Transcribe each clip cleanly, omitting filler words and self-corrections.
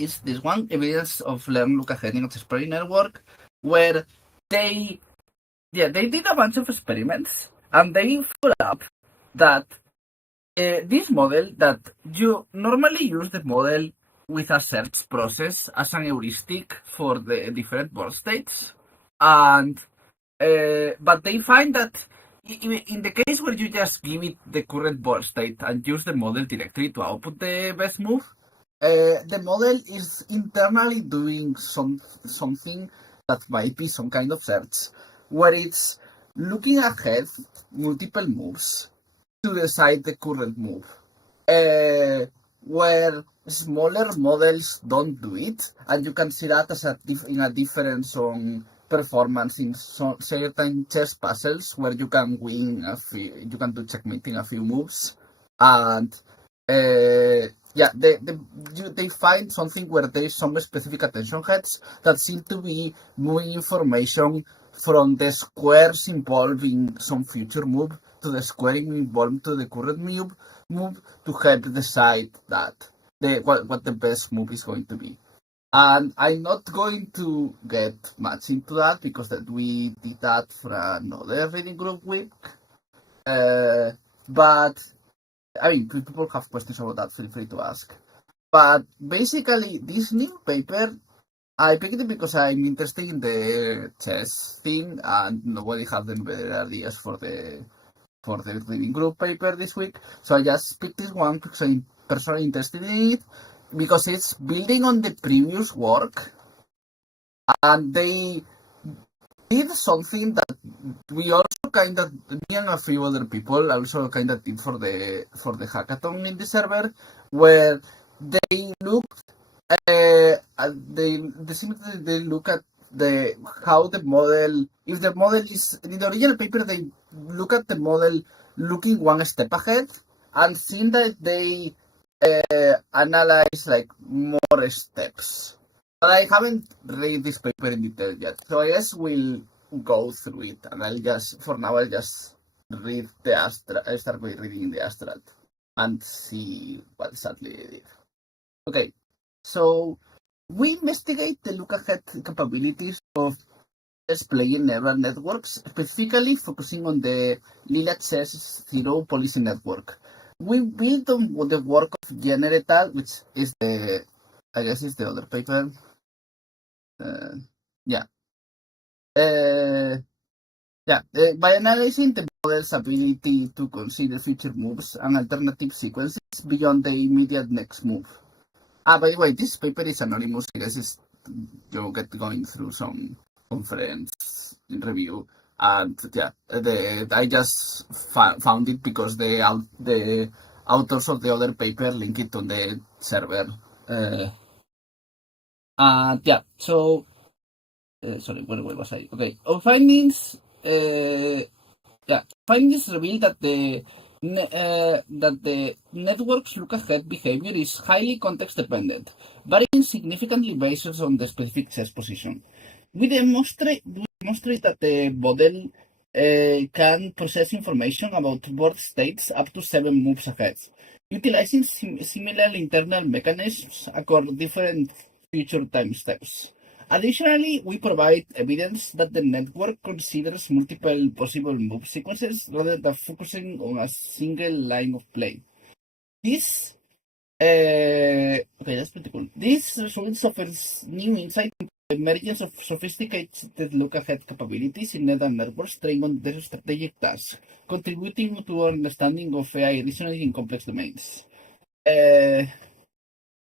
is this one, evidence of learn look ahead in exploratory network, where they did a bunch of experiments and they found out that this model that you normally use the model with a search process as an heuristic for the different world states, and but they find that in the case where you just give it the current world state and use the model directly to output the best move, the model is internally doing something that might be some kind of search, where it's looking ahead multiple moves to decide the current move. Where smaller models don't do it, and you can see that as in a difference on performance in certain chess puzzles where you can win you can do checkmating a few moves, and they find something where there is some specific attention heads that seem to be moving information from the squares involved in some future move to the square involved to the current move to help decide that what the best move is going to be. And I'm not going to get much into that because that we did that for another reading group week. But I mean, if people have questions about that, feel free to ask. But basically, this new paper, I picked it because I'm interested in the chess thing, and nobody had any better ideas for the reading group paper this week. So I just picked this one because I'm personally interested in it, because it's building on the previous work, and they did something that we also kind of, me and a few other people also kind of did for the hackathon in the server, where they looked they look at how the model, if the model is in the original paper, they look at the model looking one step ahead and seeing that they analyze like more steps. But I haven't read this paper in detail yet, so I guess we'll go through it, and I'll just read the abstract. I start with reading the abstract and see what exactly it is. Okay, so we investigate the look-ahead capabilities of chess-playing neural networks, specifically focusing on the Lila Chess Zero Policy Network. We built on the work of Jenner et al., which is the other paper. By analyzing the model's ability to consider future moves and alternative sequences beyond the immediate next move. By the way, this paper is anonymous. I guess you get going through some conference review, and I just found it because the authors of the other paper link it on the server. So sorry, where was I? Okay, our findings. Findings reveal that the network's look-ahead behavior is highly context-dependent, varying significantly based on the specific chess position. We demonstrate that the model can process information about board states up to 7 moves ahead, utilizing similar internal mechanisms across different future time steps. Additionally, we provide evidence that the network considers multiple possible move sequences rather than focusing on a single line of play. This that's pretty cool. This results offers new insight into the emergence of sophisticated look-ahead capabilities in neural networks trained on their strategic tasks, contributing to our understanding of AI reasoning in complex domains.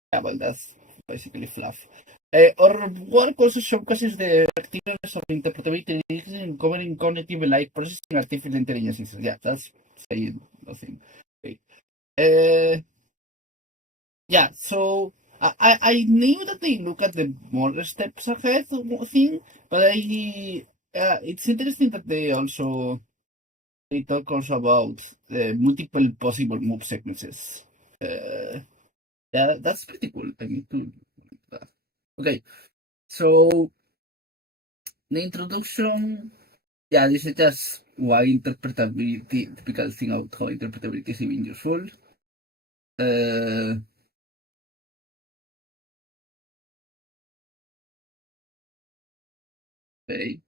That's basically fluff. Our work also showcases the effectiveness of interpretability in covering cognitive-like processing artificial intelligence. That's saying nothing. Okay. So I knew that they look at the more steps ahead thing, but it's interesting that they talk also about the multiple possible move sequences. That's pretty cool. I need to that. Okay, so the introduction. This is just why interpretability, typical thing about how interpretability is even useful. Okay.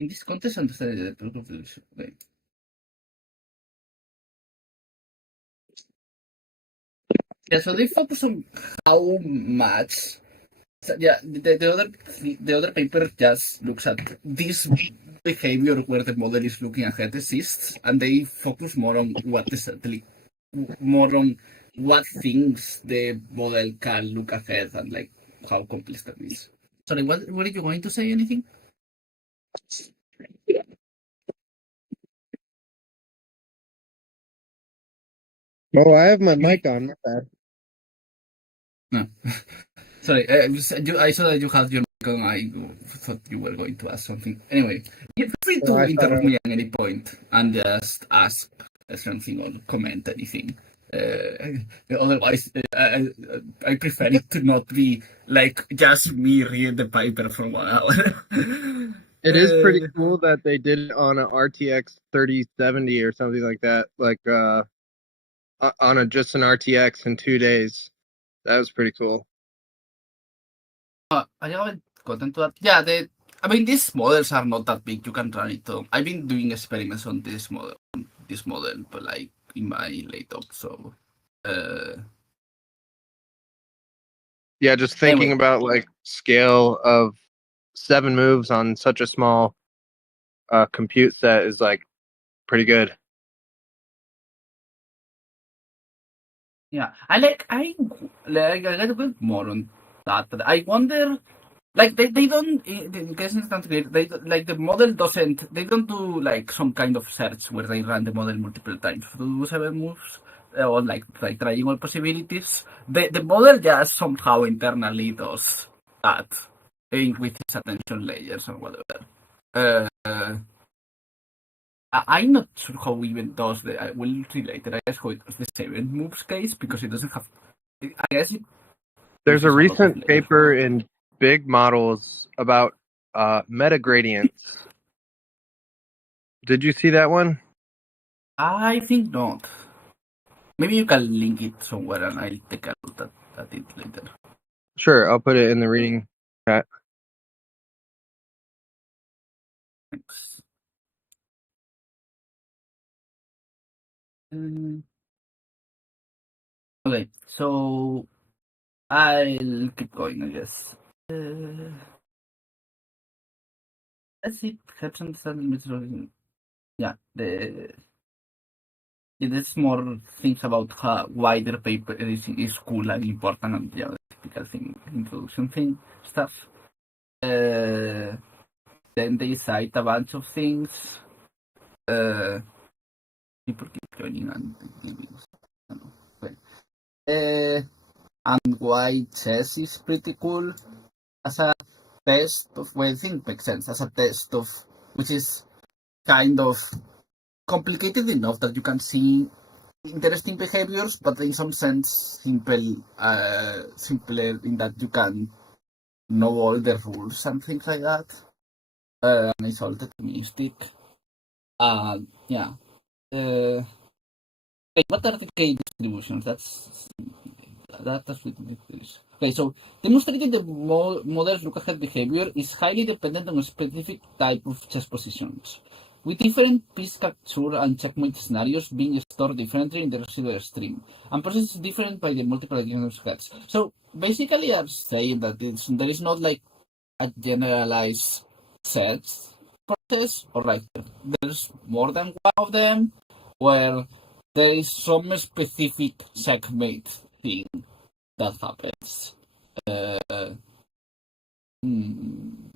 In this context, understand the proof of the issue. Okay. Yeah, so they focus on how much. So, yeah, the other paper just looks at this behavior where the model is looking ahead exists, and they focus more on what exactly, more on what things the model can look ahead and like how complex that is. Sorry, what were you going to say? Anything? Oh, I have my mic on. My bad. No. Sorry, I saw that you had your mic on. I thought you were going to ask something. Anyway, feel free Oh, to I thought interrupt me at any point and just ask something or comment anything. Otherwise, I prefer it to not be like just me reading the paper for 1 hour. it is pretty uh, cool that they did it on a RTX 3070 or something like that, like on a just an RTX in 2 days. That was pretty cool. I haven't gotten to that. Yeah, I mean, these models are not that big. You can run it on. I've been doing experiments on this model, but like in my laptop. So, uh, Yeah, just thinking anyway, about like scale of 7 moves on such a small compute set is like pretty good. yeah, I got a bit more on that. But I wonder, like they don't in case instant read, like the model doesn't they don't do like some kind of search where they run the model multiple times to do 7 moves or like trying all possibilities. The model just somehow internally does that with its attention layers or whatever. Uh, I'm not sure how even does the. I will relate it. I guess how it does the 7 moves case because it doesn't have. I guess it There's a uses a lot of recent layers, paper right? in big models about meta gradients. Did you see that one? I think not. Maybe you can link it somewhere and I'll take a look at it later. Sure, I'll put it in the reading chat. Thanks. Mm, okay, so I'll keep going, I guess. Uh, let's see. Perhaps understanding methodology. Yeah, there's more things about why their paper is cool and important and yeah, the typical thing, introduction thing stuff. Then they cite a bunch of things. Uh, People keep joining and I don't know. But, and why chess is pretty cool as a test of, well, I think makes sense as a test of, which is kind of complicated enough that you can see interesting behaviors, but in some sense simpler in that you can know all the rules and things like that. And it's all deterministic. Yeah. Uh, what are the K distributions? That's with this. Okay, so demonstrating the model's look-ahead behavior is highly dependent on a specific type of chess positions, with different piece capture and checkmate scenarios being stored differently in the residual stream, and processed different by the multiple heads. So basically, I'm saying that there is not like a generalized set process, or like there's more than one of them, where there is some specific checkmate thing that happens. Mm,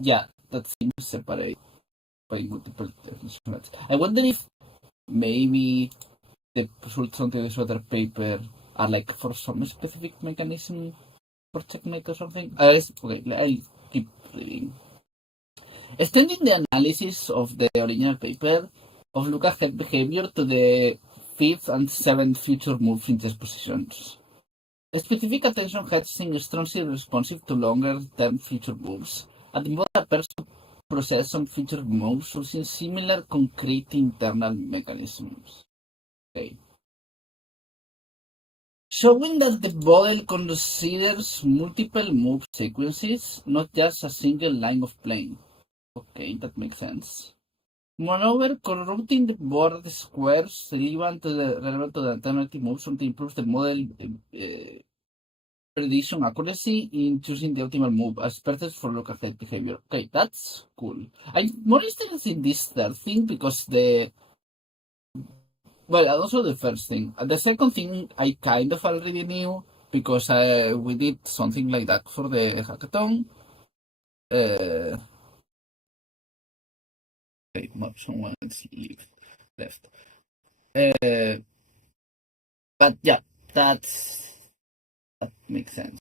yeah, that seems separate by multiple definitions. I wonder if maybe the results on this other paper are like for some specific mechanism for checkmate or something. Okay, I'll keep reading. Extending the analysis of the original paper of look-ahead behavior to the fifth and seventh future moves in test positions. Specific attention hedging is strongly responsive to longer-term future moves, and the model appears to process some future moves using similar concrete internal mechanisms. Okay. showing that the model considers multiple move sequences, not just a single line of playing. Okay, that makes sense. Moreover, corrupting the board squares relevant to the alternative moves to improve the model prediction accuracy in choosing the optimal move as perfect for look ahead behavior. Okay, that's cool. I'm more interested in this third thing because and also the first thing. The second thing I kind of already knew because we did something like that for the hackathon. Uh, okay, someone else left. Uh, but yeah, that makes sense.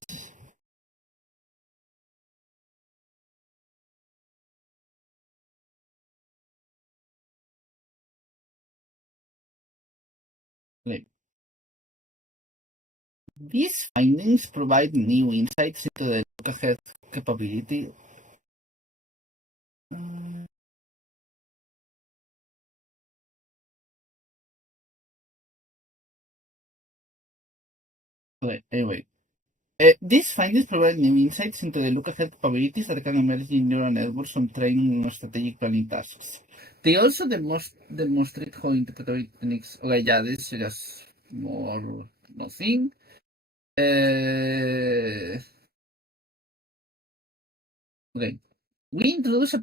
Okay. These findings provide new insights into the look ahead capability. Mm, okay, anyway. These findings provide new insights into the look-ahead capabilities that can emerge in neural networks on training on strategic planning tasks. They also demonstrate how interpretatory techniques. Okay, yeah, this is just more nothing. Okay. We introduce a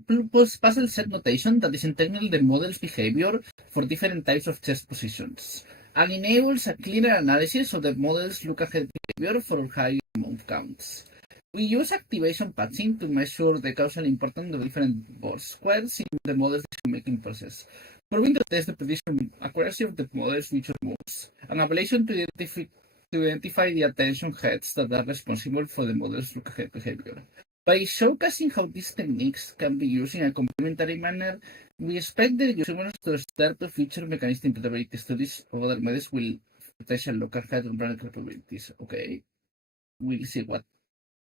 puzzle set notation that disentangle the model's behavior for different types of chess positions and enables a cleaner analysis of the model's look-ahead behavior for high move counts. We use activation patching to measure the causal importance of different board squares in the model's decision-making process, proving to test the prediction accuracy of the model's future moves, and evaluation to identify the attention heads that are responsible for the model's look-ahead behavior. By showcasing how these techniques can be used in a complementary manner, we expect the users to start to feature mechanistic interpretability studies of other methods with potential local head and brand capabilities. Okay, we'll see what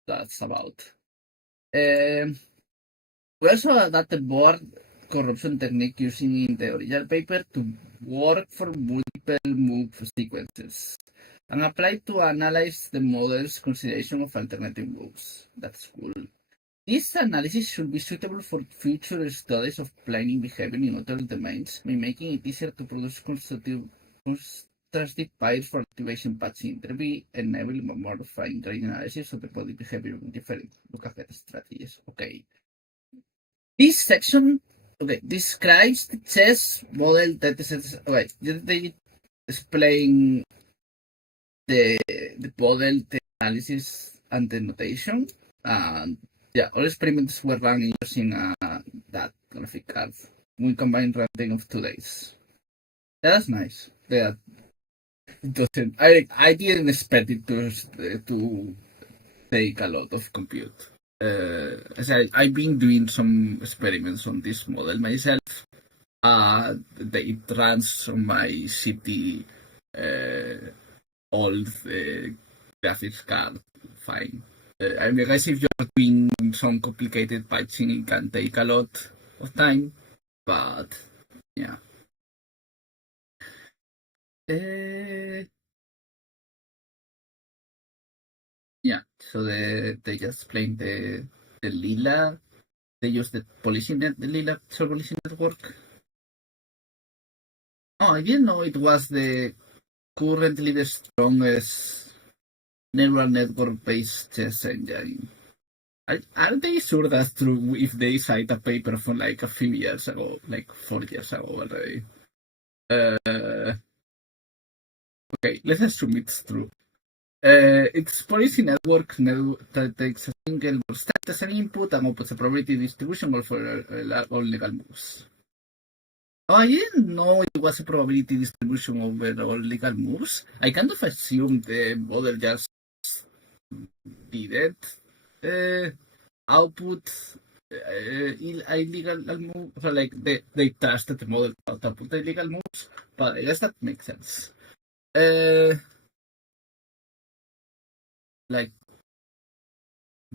that's about. We also adapted board corruption technique using in the original paper to work for multiple move sequences and applied to analyze the model's consideration of alternative moves. That's cool. This analysis should be suitable for future studies of planning behavior in other domains, by making it easier to produce contrastive pairs for activation patching interview, enabling more fine-grained analysis of the body behavior in different look-ahead strategies. Okay. This section describes the chess model datasets. Okay, they explain the model, the analysis, and the notation. And yeah, all experiments were run using that graphic card. We combined runtime of 2 days. That's nice. Yeah, it doesn't. I didn't expect it to take a lot of compute. As I've been doing some experiments on this model myself. It runs on my city old graphics card fine. I mean, guess if you're doing some complicated patching, it can take a lot of time, but yeah. Uh, yeah, so they just explained the Lila. They use the the Lila polishing network. Oh, I didn't know it was the currently the strongest neural network based chess engine. Are they sure that's true if they cite a paper from like a few years ago, like 4 years ago already? Okay, let's assume it's true. Its policy network that takes a single stat as an input and opens a probability distribution for all legal moves. Oh, I didn't know it was a probability distribution over all legal moves. I kind of assumed the model just did it. Output illegal moves, so like they trusted the model to output illegal moves, but I guess that makes sense. Like,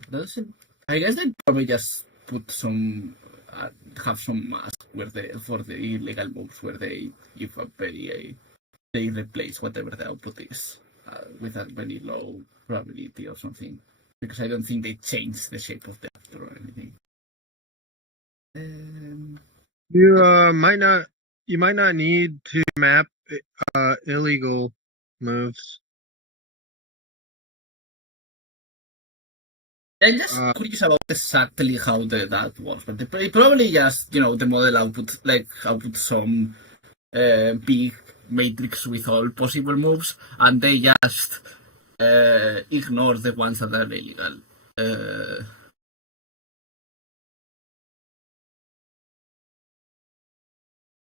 doesn't I guess they probably just put some have some mask where they for the illegal moves where they give a very they replace whatever the output is. with a very low probability or something, because I don't think they changed the shape of the actor or anything. You might not need to map illegal moves. I'm just curious about exactly how that works, but they probably just the model output some big matrix with all possible moves, and they just ignore the ones that are illegal.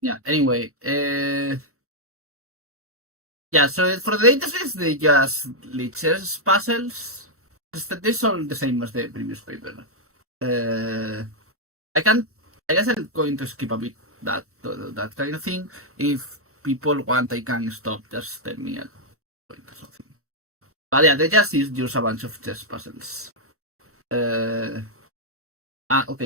Yeah. Anyway, yeah. So for the datasets, they just leeches puzzles. This all the same as the previous paper. I can. I guess I'm going to skip a bit that kind of thing. If people want, I can stop. Just tell me a point or something. But yeah, they just use a bunch of chess puzzles. Okay,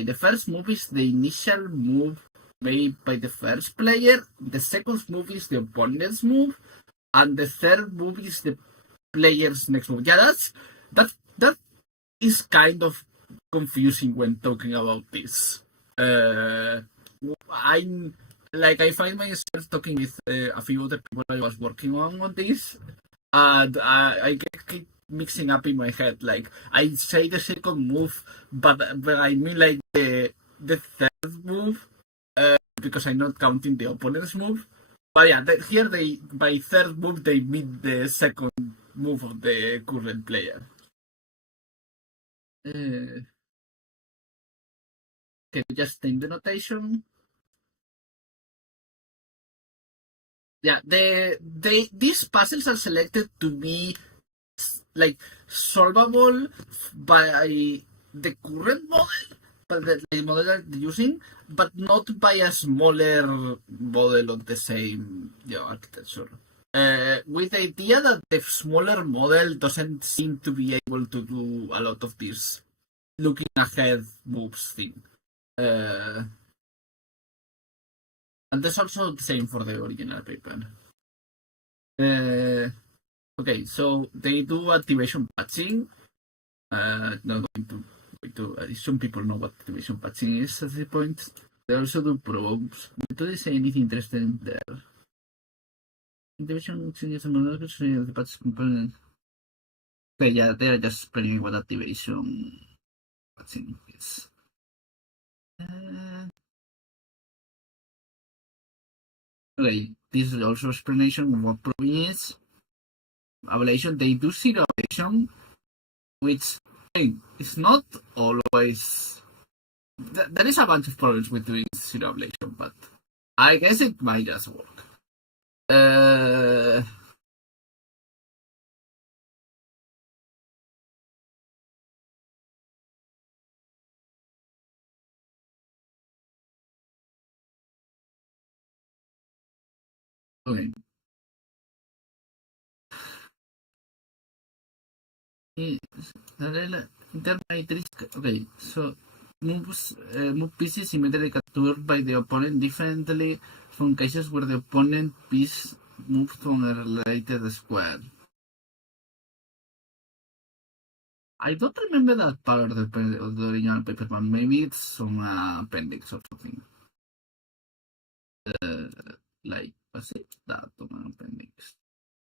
the first move is the initial move made by the first player. The second move is the opponent's move, and the third move is the player's next move. Yeah, that is kind of confusing when talking about this. I find myself talking with a few other people I was working on this, and I keep mixing up in my head. Like I say the second move, but I mean like the third move, because I'm not counting the opponent's move. But yeah, here they by third move they mean the second move of the current player. Can you just name the notation? Yeah, these puzzles are selected to be like solvable by the current model, but the model that they're using, but not by a smaller model of the same architecture. With the idea that the smaller model doesn't seem to be able to do a lot of this looking ahead moves thing. And that's also the same for the original paper. Okay, so they do activation patching. Not going to some people know what activation patching is at this point. They also do probes. Do they say anything interesting there? Activation changes the patch component. Okay, yeah, they are just explaining what activation patching is. Okay, this is also explanation of what probing is. Ablation, they do zero ablation, which it's not always. There is a bunch of problems with doing zero ablation, but I guess it might just work. Okay. Okay, so move pieces symmetrically captured by the opponent differently from cases where the opponent piece moves from a related square. I don't remember that part of the original paper, but maybe it's some appendix or something. Like, what's it? That on an appendix.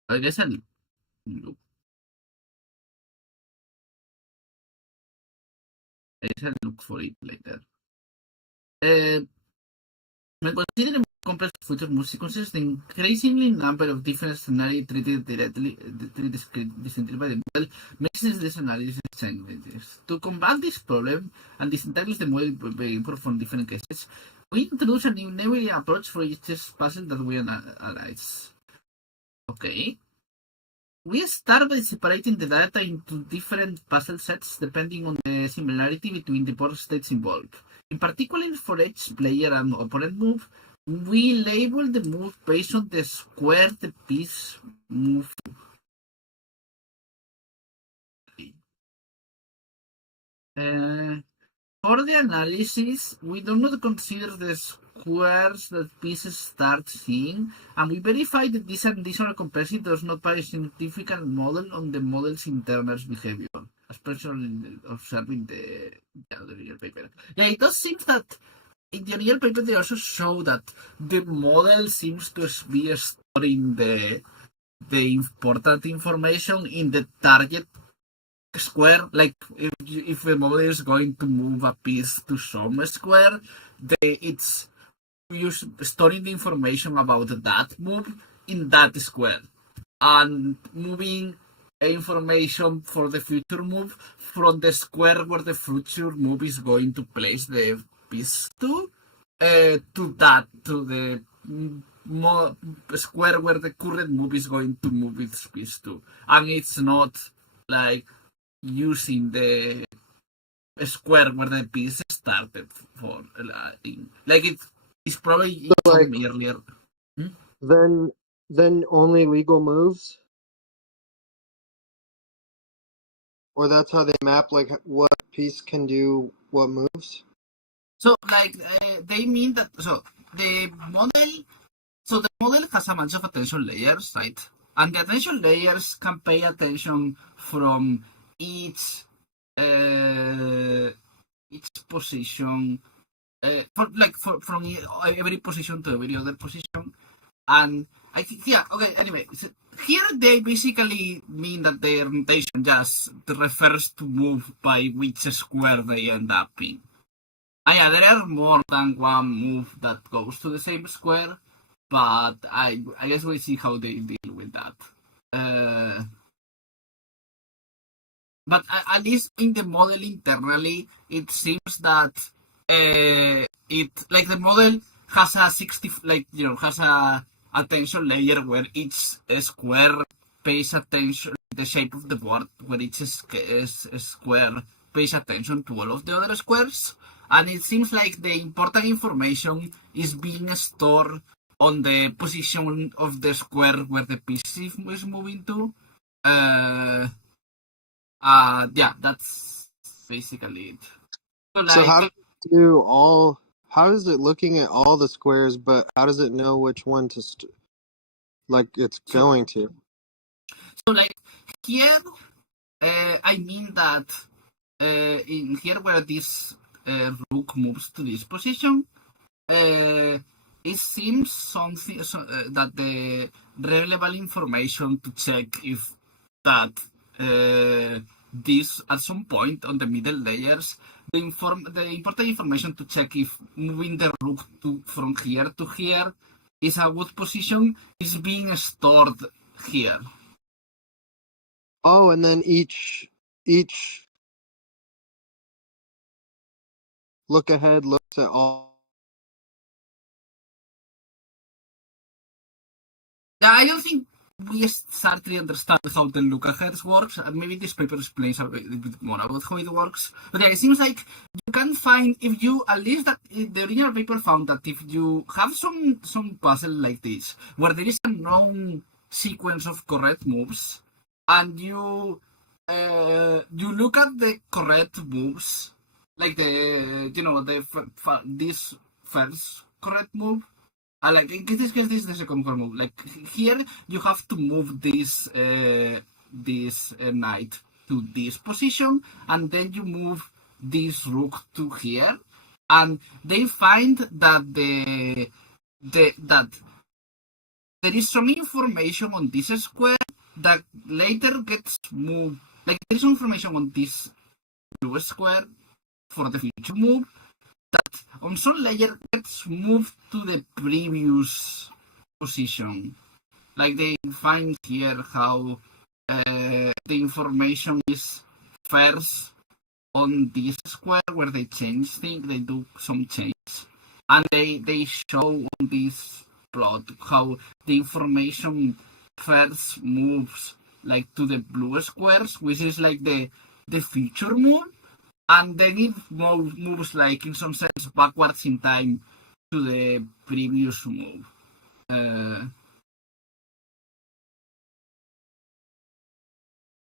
I guess I'll look. I guess I'll look for it later. When considering complex future move sequences, the increasingly number of different scenarios treated distinctly by the model makes this analysis challenging. To combat this problem and disentangle the model from different cases, we introduce a new neighborly approach for each puzzle that we analyze. Okay. We start by separating the data into different puzzle sets depending on the similarity between the board states involved. In particular, for each player and opponent move, we label the move based on the square the piece move. For the analysis, we do not consider the squares that pieces start seeing, and we verify that this additional complexity does not provide a significant model on the model's internal behavior, especially observing the original paper. Yeah, it does seem that in the original paper they also show that the model seems to be storing the important information in the target square. Like if the model is going to move a piece to some square, it's storing the information about that move in that square and moving information for the future move from the square where the future move is going to place the piece to the square where the current move is going to move its piece to, and it's not like using the square where the piece started for like it's probably So, like, earlier. then only legal moves, or that's how they map like what piece can do what moves. So like they mean that the model has a bunch of attention layers, right? And the attention layers can pay attention from each position, from every position to every other position. And I think, yeah, okay, anyway, so here they basically mean that the orientation just refers to move by which square they end up in. Yeah, there are more than one move that goes to the same square, but I guess we'll see how they deal with that. But at least in the model internally, it seems that the model has a has a attention layer where each square pays attention the shape of the board, where each square pays attention to all of the other squares, and it seems like the important information is being stored on the position of the square where the piece is moving to. Yeah, that's basically it. So how does it looking at all the squares, but how does it know which one to it's going to? So like here, I mean that in here where this rook moves to this position, it seems something that the relevant information to check if that this at some point on the middle layers, the important information to check if moving the rook from here to here is a good position is being stored here. Oh, and then each look ahead looks at all. I don't think we exactly understand how the look ahead works. Maybe this paper explains a bit more about how it works. But yeah, it seems like you can find, if you, at least that the original paper found that if you have some puzzle like this, where there is a known sequence of correct moves, and you look at the correct moves, like this first correct move, like in this case, this is the second core move. Like here, you have to move this knight to this position, and then you move this rook to here, and they find that that there is some information on this square that later gets moved. Like there is some information on this blue square for the future move that on some layer gets moved to the previous position. Like they find here how the information is first on this square where they change things, they do some change. And they show on this plot how the information first moves like to the blue squares, which is like the future move, and then it moves like in some sense backwards in time to the previous move.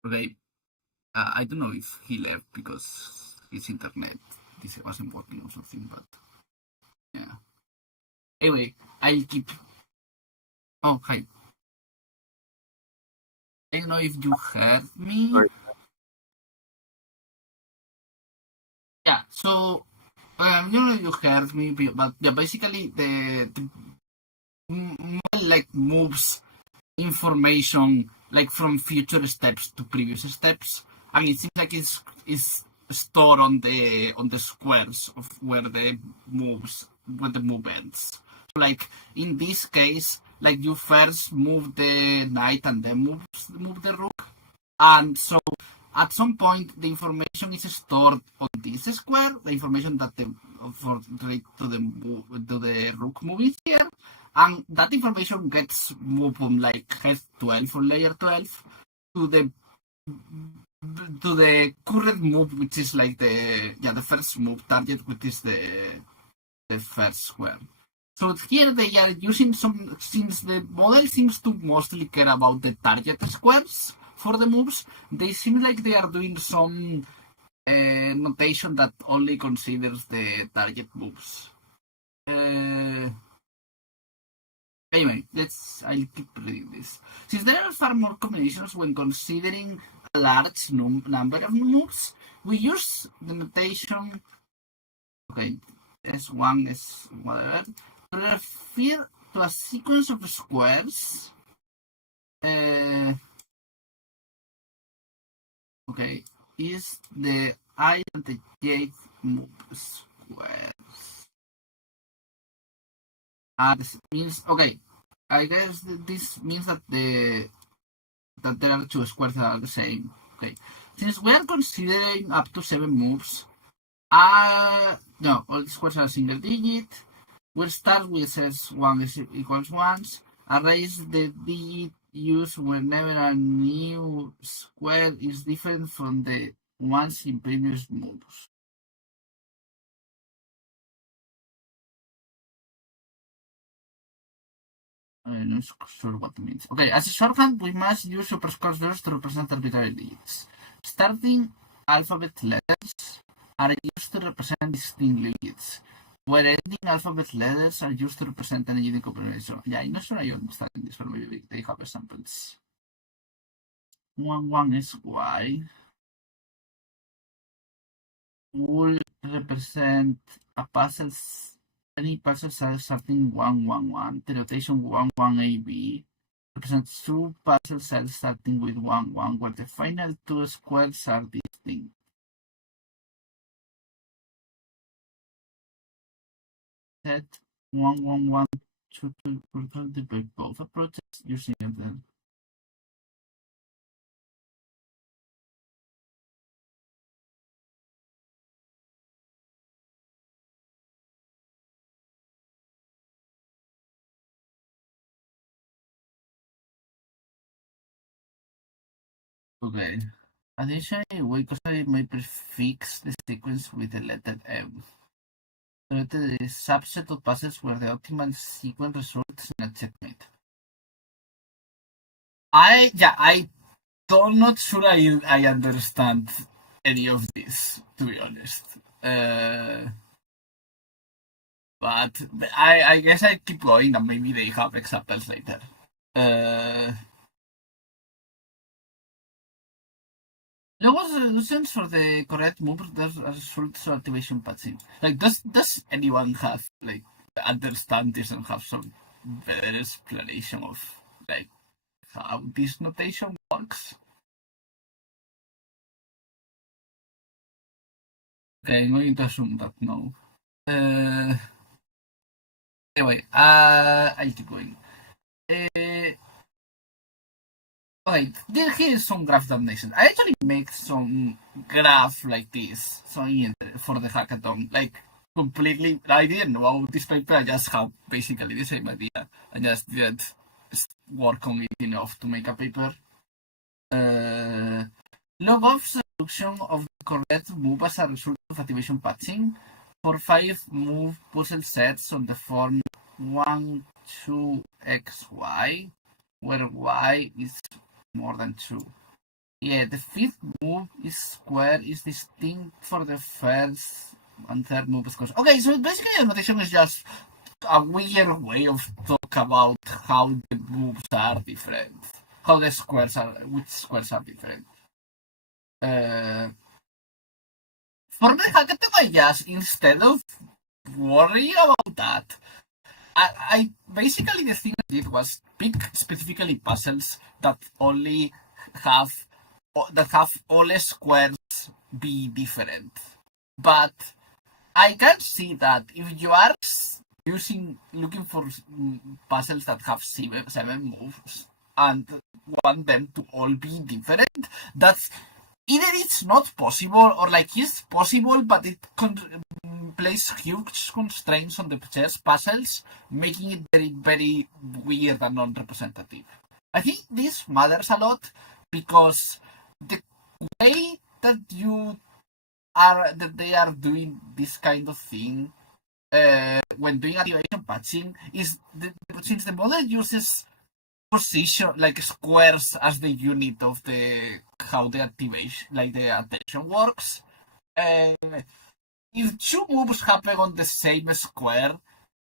Okay, I don't know if he left because his internet this wasn't working or something, but yeah. Anyway, I'll keep. Oh, hi. I don't know if you heard me. Right. Yeah, so I don't know if you heard me, but yeah, basically the model like moves information like from future steps to previous steps, and it seems like it's stored on the squares of where the move ends. So like in this case, like you first move the knight and then move the rook, and so at some point the information is stored on this square, the information that the for to the rook move is here, and that information gets moved from like head 12 or layer 12 to the current move, which is like the first move target, which is the first square. So here they are using some, since the model seems to mostly care about the target squares for the moves, they seem like they are doing some notation that only considers the target moves. Anyway, I'll keep reading this. Since there are far more combinations when considering a large number of moves, we use the notation, okay, S1, S whatever, to refer to a sequence of squares. Okay, is the I and the j move squares. This means, okay, I guess this means that there are two squares that are the same. Okay, since we are considering up to 7 moves, no, all the squares are single digit. We'll start with S1 is equals 1. Erase the digit used whenever a new square is different from the ones in previous moves. I'm not sure what it means. Okay, as a shorthand, we must use superscripts to represent arbitrary digits. Starting alphabet letters are used to represent distinct digits, where ending alphabet letters are used to represent an unique combination. Yeah, I'm not sure I understand this, but maybe they have examples. 1 is Y will represent a puzzle, any puzzle cell starting 1 1 1. The notation 1 1 AB represents 2 puzzle cells starting with 1 1, where the final 2 squares are distinct. Set 1 1 1 to by both approaches using them. Okay. Additionally, we may prefix the sequence with the letter M. The subset of passes where the optimal sequence results in a checkmate. I'm not sure I understand any of this, to be honest. But I guess I keep going and maybe they have examples later. There was solutions for the correct move. There's a results activation patching. Like, does anyone have like understand this and have some better explanation of like how this notation works? Okay, I'm going to assume that no. Anyway, I'll keep going. Okay, here is some graph damnation. I actually make some graph like this, for the hackathon. Like, completely, I didn't know about this paper, I just have basically the same idea. I just didn't work on it enough to make a paper. Log of solution of the correct move as a result of activation patching for 5 move puzzle sets on the form 1, 2, XY, where Y is more than 2. Yeah, the 5th move is square is distinct for the first and third move. Okay, so basically the notation is just a weird way of talk about how the moves are different, how the squares are, which squares are different. For the hackathon, I just instead of worrying about that, I basically the thing I did was pick specifically puzzles that only have all squares be different. But I can see that if you are looking for puzzles that have seven moves and want them to all be different, that's either it's not possible or like it's possible, but it place huge constraints on the chess puzzles, making it very, very weird and non-representative. I think this matters a lot because the way that they are doing this kind of thing when doing activation patching is since the model uses position like squares as the unit of the how the activation like the attention works. If two moves happen on the same square,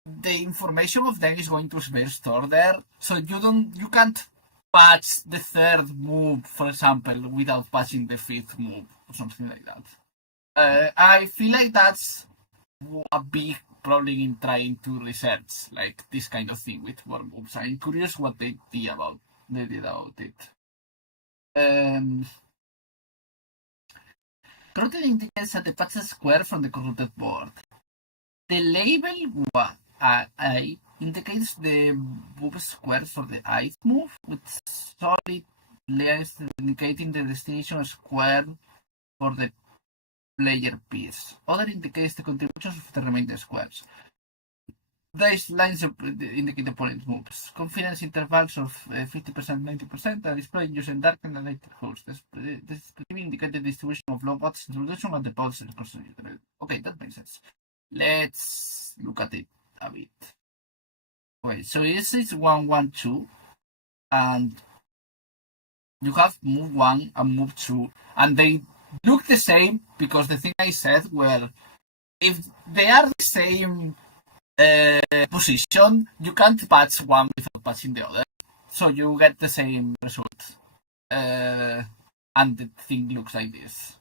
the information of them is going to be stored there. So you can't patch the third move, for example, without patching the fifth move or something like that. I feel like that's a big problem in trying to research like this kind of thing with war moves. I'm curious what they did about it. Corrupted indicates that the patch square from the corrupted board. The label I indicates the move square for the ith move with solid layers indicating the destination square for the player piece. Other indicates the contributions of the remaining squares. These lines indicate opponent moves. Confidence intervals of 50%, 90% are displayed using dark and light holes. This indicates the distribution of low bots introduction and the bots. Okay, that makes sense. Let's look at it a bit. Okay, so this is 1, 1, 2, and you have move 1 and move 2, and they look the same because the thing I said were if they are the same position, you can't patch one without patching the other, so you get the same result. And the thing looks like this.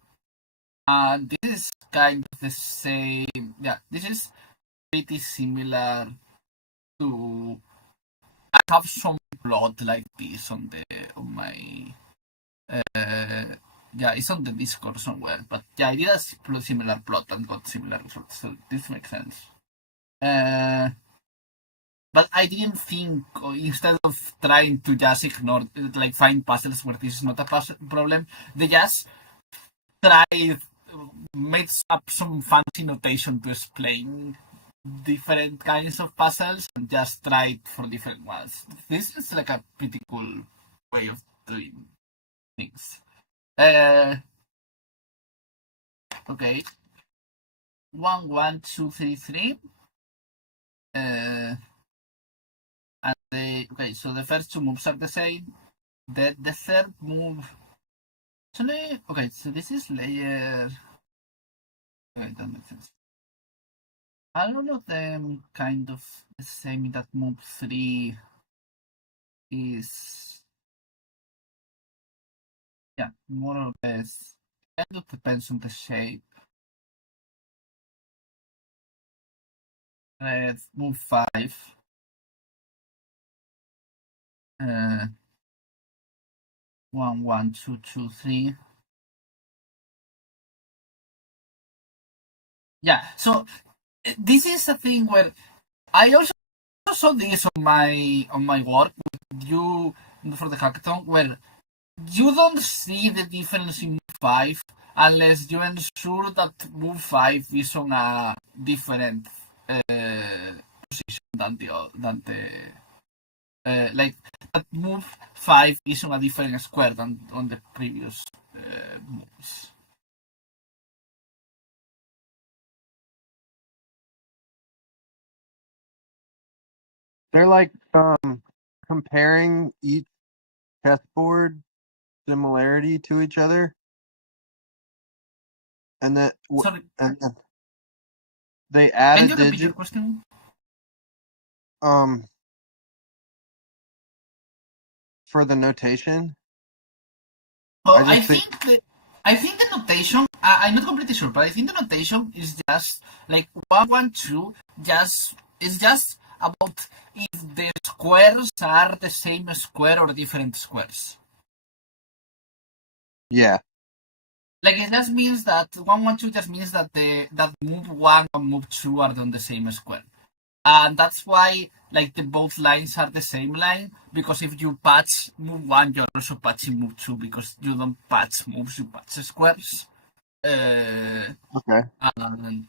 And this is kind of the same. Yeah, this is pretty similar to. I have some plot like this on my. Yeah, it's on the Discord somewhere. But yeah, I did a similar plot and got similar results, so this makes sense. But I didn't think, instead of trying to just ignore, like find puzzles where this is not a problem, they just made up some fancy notation to explain different kinds of puzzles and just tried for different ones. This is like a pretty cool way of doing things. Okay. 1, 1, 2, 3, 3. And okay, so the first two moves are the same. The third move. Actually, okay, so this is layer. Okay, that makes sense. All of them kind of the same. That move 3 is. Yeah, more or less. Kind of depends on the shape. Move 5. 1, 1, 2, 2, 3. Yeah, so this is a thing where I also saw this on my work with you for the hackathon, where you don't see the difference in move 5 unless you ensure that move 5 is on a different position than the like that move 5 is on a different square than on the previous moves. They're like comparing each chessboard similarity to each other, and that Sorry, and then they can add you a repeat your digit. question? For the notation, So I just think I think the notation. I'm not completely sure, but I think the notation is just like 112. Just is just about if the squares are the same square or different squares. yeah. Like it just means that 112 just means that that move one and move two are on the same square. And that's why like the both lines are the same line, because if you patch move one, you're also patching move two, because you don't patch moves, you patch squares. Okay. And,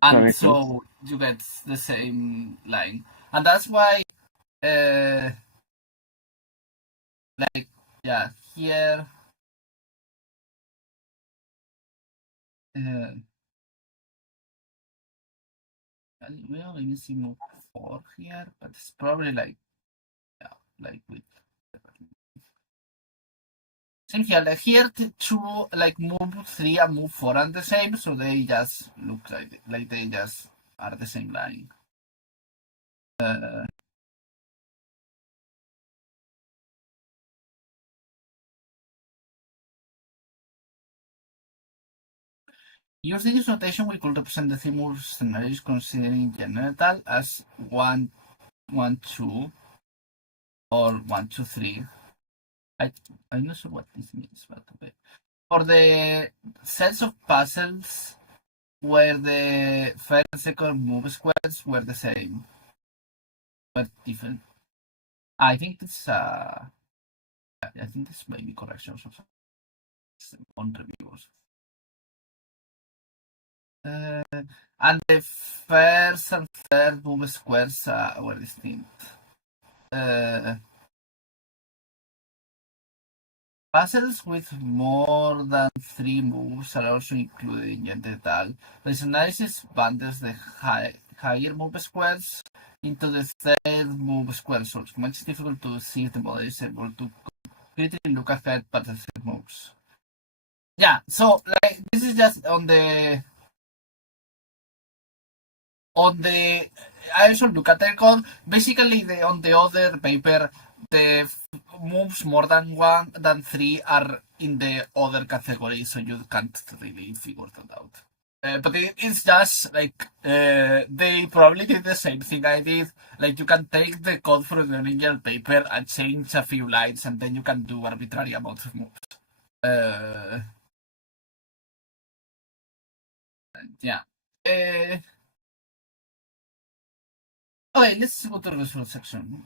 That and makes sense. so you get the same line, and that's why like yeah, here uh, we only see move four here, but it's probably like yeah, like with same here, like here two like move three and move four are the same, so they just look like they just are the same line. Using this notation, we could represent the three move scenarios considering general as 1, 1, 2, or 1, 2, 3. I'm not sure what this means, but okay. For the sets of puzzles where the first and second move squares were the same, but different. I think this I think this may be corrections or something on reviews. And the first and third move squares were distinct. Puzzles with more than 3 moves are also included in the This analysis bundles the higher move squares into the third move square, so it's much difficult to see if the model is able to completely look ahead but the third moves. Yeah, so like this is just on the I also look at the code. Basically, on the other paper, the moves more than one than three are in the other category, so you can't really figure that out. But it's just like they probably did the same thing I did. Like you can take the code from the original paper and change a few lines, and then you can do arbitrary amounts of moves. Yeah. Okay, let's go to the result section.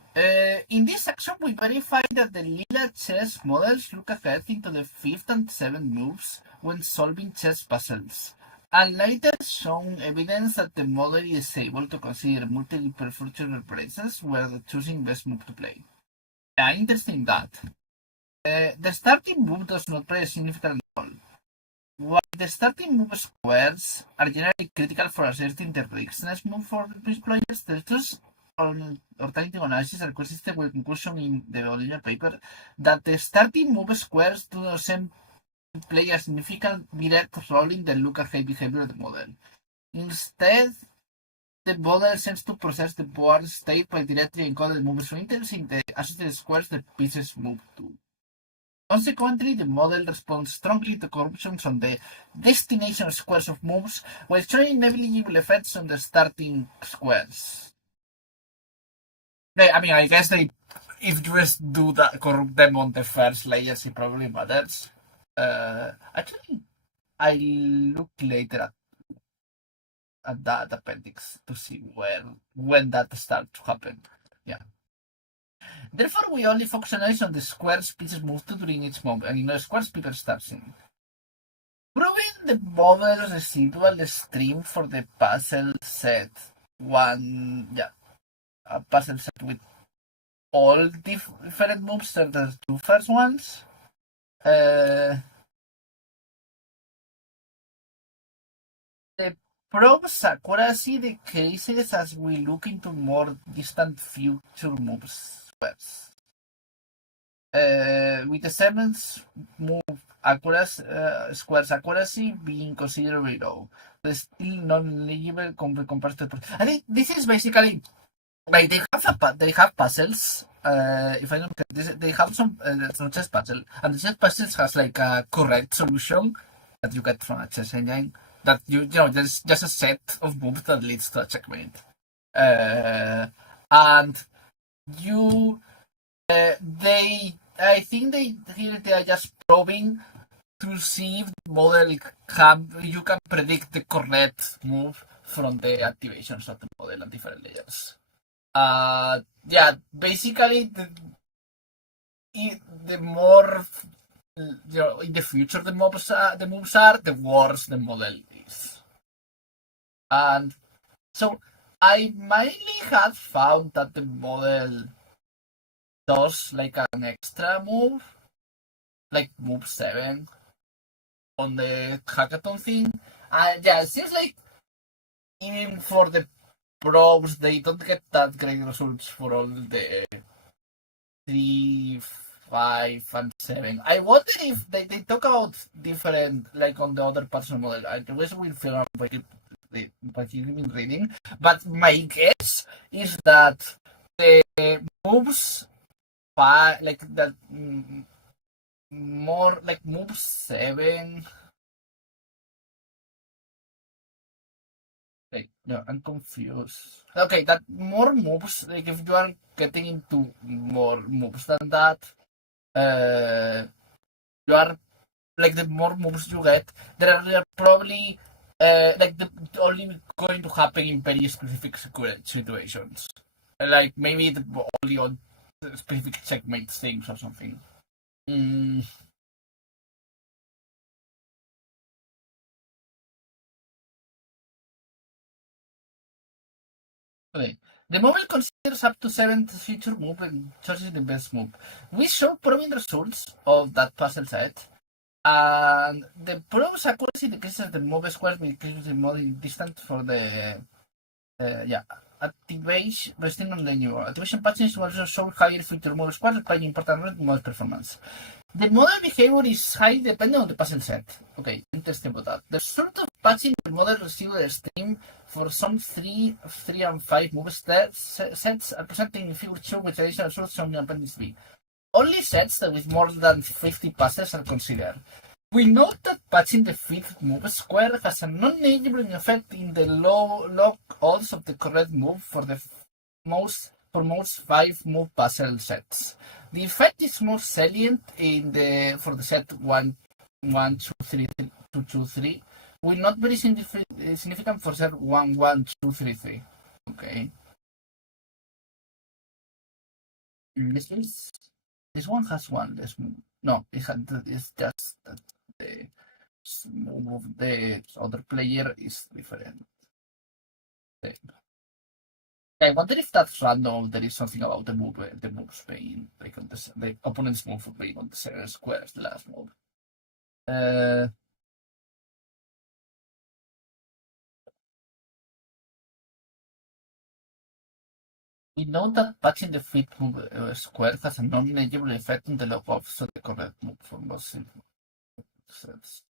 In this section, we verify that the lila chess models look ahead into the fifth and seventh moves when solving chess puzzles, and later shown evidence that the model is able to consider multiple future references where the choosing best move to play. Yeah, interesting that. The starting move does not play a significant role. While the starting move squares are generally critical for asserting the richness move for the players, the truth alternative analysis are consistent with the conclusion in the original paper that the starting move squares do not seem to play a significant direct role in the look-ahead behavior of the model. Instead, the model seems to process the board state by directly encoded moves from items in the associated squares the pieces move to. Consequently, the model responds strongly to corruptions on the destination squares of moves, while showing negligible effects on the starting squares. I mean, I guess if you just do that, corrupt them on the first layers, it probably matters. Actually, I'll look later at that appendix to see when that starts to happen. Yeah. Therefore, we only focus on the squares pieces move to during each moment, and in the squares Peter starts in. Proving the model residual stream for the puzzle set. A puzzle set with all different moves, so the two first ones. The probe's accuracy decreases as we look into more distant future moves squares. With the seventh move squares accuracy being considerably low. But still non-legible compared to. I think this is basically like they have puzzles. If I don't get this, they have some it's not chess puzzle, and the chess puzzles has like a correct solution that you get from a chess engine. That you know there's just a set of moves that leads to a checkmate. And you they I think they are just probing to see if the model you can predict the correct move from the activations of the model at different layers. Yeah, basically the more in the future the moves are, the worse the model is. And so I mainly had found that the model does like an extra move, like move 7 on the hackathon thing. And yeah, it seems like even for the pros, they don't get that great results for all the 3, 5, and 7. I wonder if they talk about different, like on the other personal model. I wish we figure out by keeping reading. But my guess is that the moves, like that, more like move 7. Like, no, I'm confused. Okay, that more moves, like if you are getting into more moves than that, you are like the more moves you get, they're probably like the only going to happen in very specific situations. Like maybe the only on specific checkmate things or something. Mm. Okay. The model considers up to 7 feature move and chooses the best move. We show probing results of that puzzle set, and the probe's accuracy decreases the move squares because the model distance for the activation resting on the new activation patterns also show higher feature move squares playing important role in model performance. The model behavior is highly dependent on the puzzle set. Okay, interesting about that. The sort of patching the model received a stream for some 3, 3, and 5 move sets are presented in figure 2 with additional results shown in appendix B. Only sets that with more than 50 passes are considered. We note that patching the fifth move square has a non-negligible effect in the log odds of the correct move for most 5 move puzzle sets. The effect is most salient for the set 1, 1, 2, 3, 2, 2, 3, will not very significant for set 1, 1, 2, 3, 3. Okay. This one has one less move. No, it's just that the move of the other player is different. I wonder if that's random. There is something about the moves being like on the opponent's move being on the 7 squares, the last move. We know that patching the fifth move square has a non-negligible effect on the log of the correct move for most sets.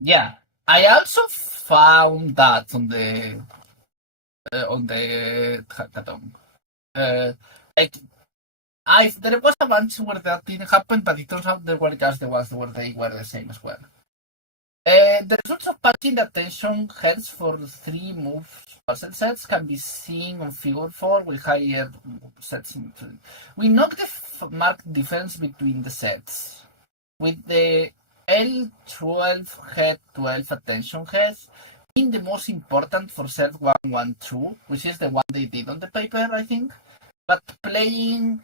Yeah, I also found that on the hackathon. Like there was a bunch where that didn't happen, but it turns out there were just the ones where they were the same as well. The results of patching the attention heads for 3 move puzzle sets can be seen on figure 4 with higher sets. We note the marked difference between the sets. With the L12 head 12 attention heads being the most important for set 112, which is the one they did on the paper, I think. But playing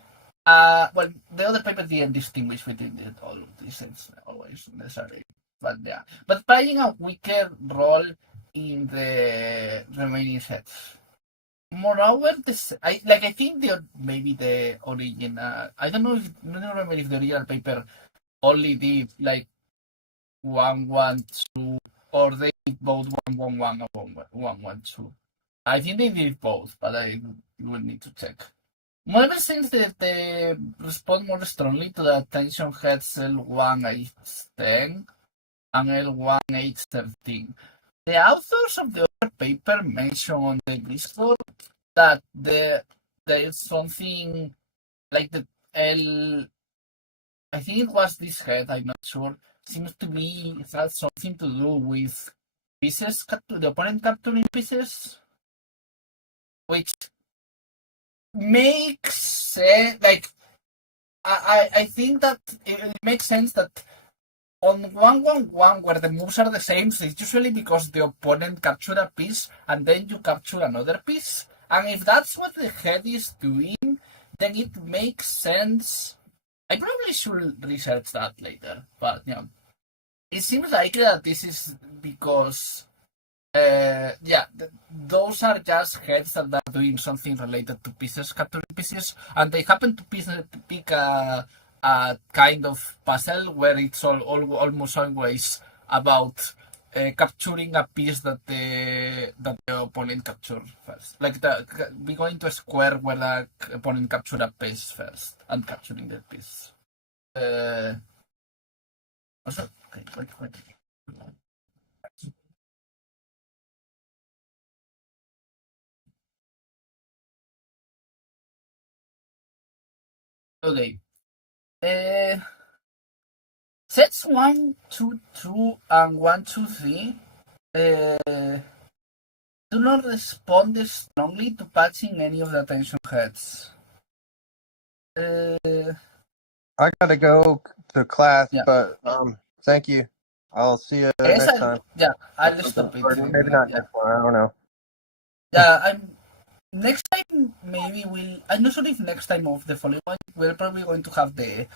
well, the other paper didn't distinguish between all of these sets always necessarily. But yeah, but playing a weaker role in the remaining sets. Moreover, I think maybe the original. I don't remember if the original paper only did like 112 or they did both 111 or 112. I think they did both, but I will need to check. Moreover, since they respond more strongly to the attention heads L1 810 and L1 813. The authors of the paper mentioned on the Discord that there's something like the L. I think it was this head. I'm not sure. Seems to be it has something to do with pieces, the opponent capturing pieces, which makes sense. Like I think that it makes sense that on 1-1-1 where the moves are the same, so it's usually because the opponent capture a piece and then you capture another piece. And if that's what the head is doing, then it makes sense. I probably should research that later, but it seems likely that this is because those are just heads that are doing something related to pieces, capturing pieces, and they happen to pick a kind of puzzle where it's almost always about capturing a piece that the opponent captured first. Like we go into a square where the opponent captured a piece first and capturing the piece. Also, okay, wait. Okay. Sets 1, 2, 2, and 1, 2, 3 do not respond strongly to patching any of the attention heads. I gotta go to class, Yeah. but thank you. I'll see you next time. Yeah, I'll stop it. Or maybe not next one. I don't know. Yeah, next time maybe I'm not sure if next time of the following one we're probably going to have the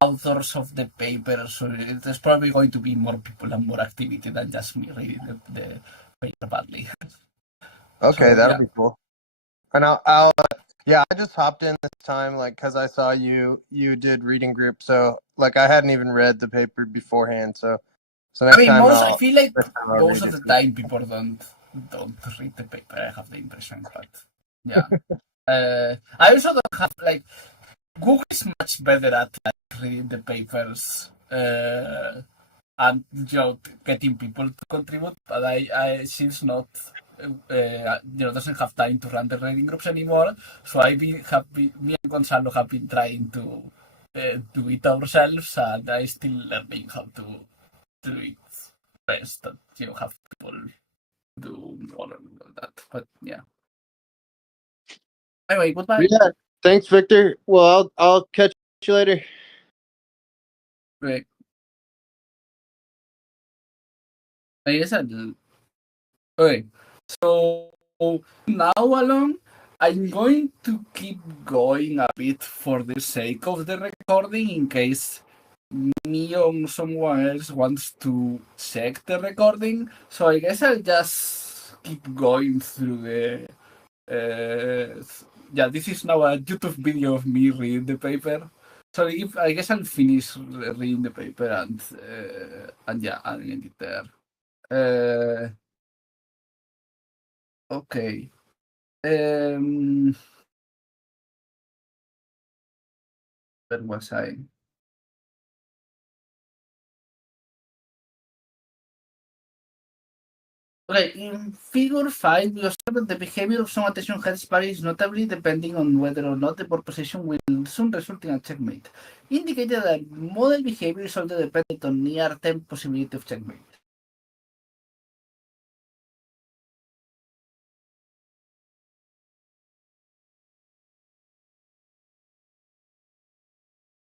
authors of the paper, so there's probably going to be more people and more activity than just me reading the paper badly. Okay, So, that'll be cool. And I'll yeah, I just hopped in this time, like, because I saw you did reading group, so like I hadn't even read the paper beforehand, so next time I feel like I'll most read of it. the time people don't read the paper. I have the impression, but yeah. I also don't have like Google is much better at like reading the papers and getting people to contribute, but I she's not doesn't have time to run the reading groups anymore. So me and Gonzalo have been trying to do it ourselves, and I still learning how to do it best. That have people do all of that, but yeah. Anyway, goodbye. Yeah, thanks, Victor. Well, I'll catch you later. Right. I guess okay. So now, Alon, I'm going to keep going a bit for the sake of the recording in case me or someone else wants to check the recording. So I guess I'll just keep going through the. This is now a YouTube video of me reading the paper. So I guess I'll finish reading the paper and I'll end it there. Okay. Where was I? Okay, in figure 5, we observe that the behavior of some attention heads varies notably depending on whether or not the board position will soon result in a checkmate, indicating that model behavior is also dependent on near-term possibility of checkmate.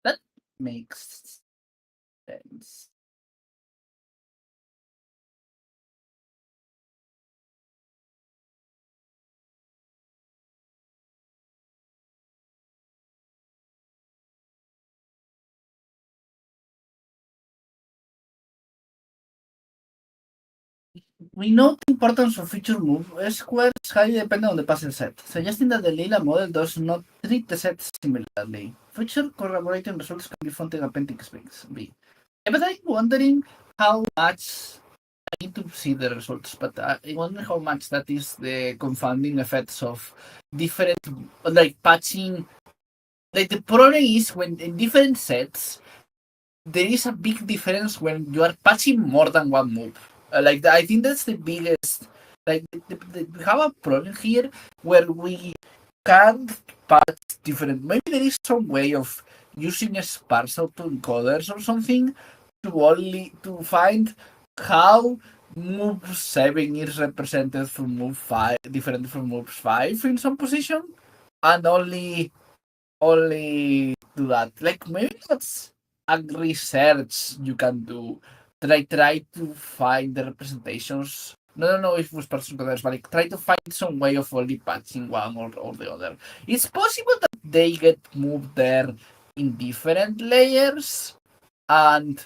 That makes sense. We note the importance of feature move squares highly dependent on the puzzle set, suggesting that the Lila model does not treat the sets similarly. Feature corroborating results can be found in Appendix B. But I'm wondering how much I need to see the results, but I wonder how much that is the confounding effects of different, like patching. Like the problem is when in different sets, there is a big difference when you are patching more than one move. I think that's the biggest Like we have a problem here where we can't patch different. Maybe there is some way of using sparse autoencoders or something to find how move 7 is represented from move 5, different from move 5 in some position, and only do that. Like maybe that's a research you can do. Try to find the representations. No, don't know if it was person coders, but like try to find some way of only patching one or the other. It's possible that they get moved there in different layers, and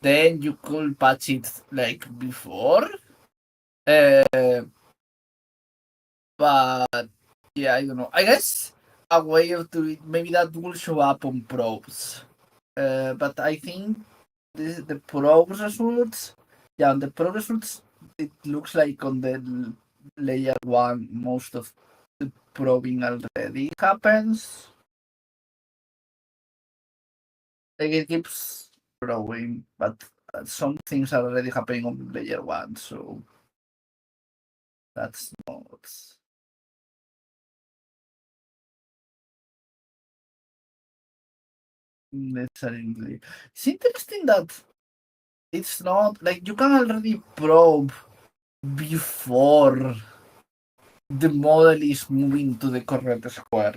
then you could patch it like before. Uh, but yeah, I don't know. I guess a way of doing maybe that will show up on probes. But I think the probe results, yeah, on the probe results, it looks like on the layer one, most of the probing already happens. Like it keeps growing, but some things are already happening on layer one, so that's not necessarily. It's interesting that it's not like you can already probe before the model is moving to the correct square.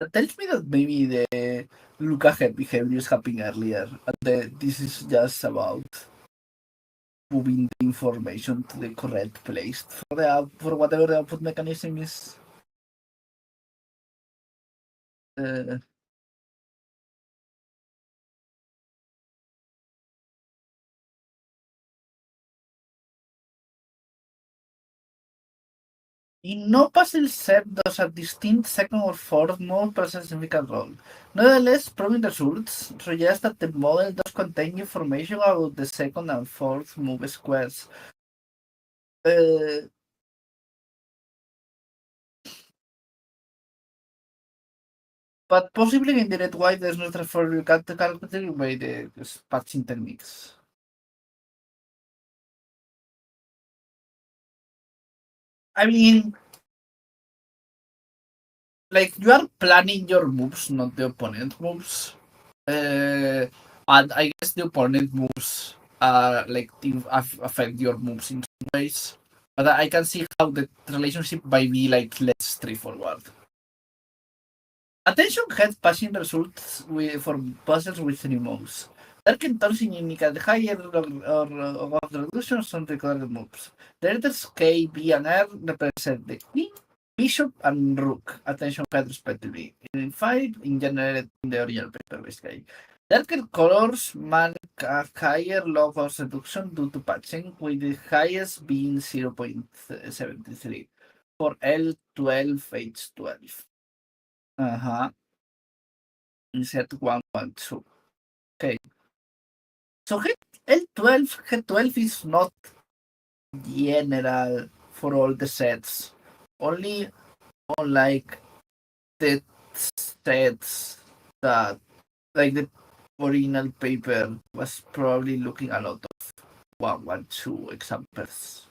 That tells me that maybe the look ahead behavior is happening earlier, and this is just about moving the information to the correct place for for whatever the output mechanism is. Uh, In no puzzle set does a distinct second or fourth mode play a significant role. Nonetheless, probing results suggest that the model does contain information about the second and fourth move squares. Uh, but possibly in indirect way there's not refer you can calculate by the patching techniques. I mean, like you are planning your moves, not the opponent moves. And I guess the opponent moves like affect your moves in some ways. But I can see how the relationship might be like less straightforward. Attention head passing results for puzzles with three moves. Dark and Torsing indicate higher or of the reductions on recorded moves. The letters K, B, and R represent the king, bishop, and rook. Attention head respectively. In 5, in general, in the original paper, basically. Darker colors mark a higher log of reduction due to patching, with the highest being 0.73 for L12, H12. Uh-huh. Insert 112. Okay. So L12, G12 is not general for all the sets. Only on like the sets that like the original paper was probably looking a lot of 112 examples.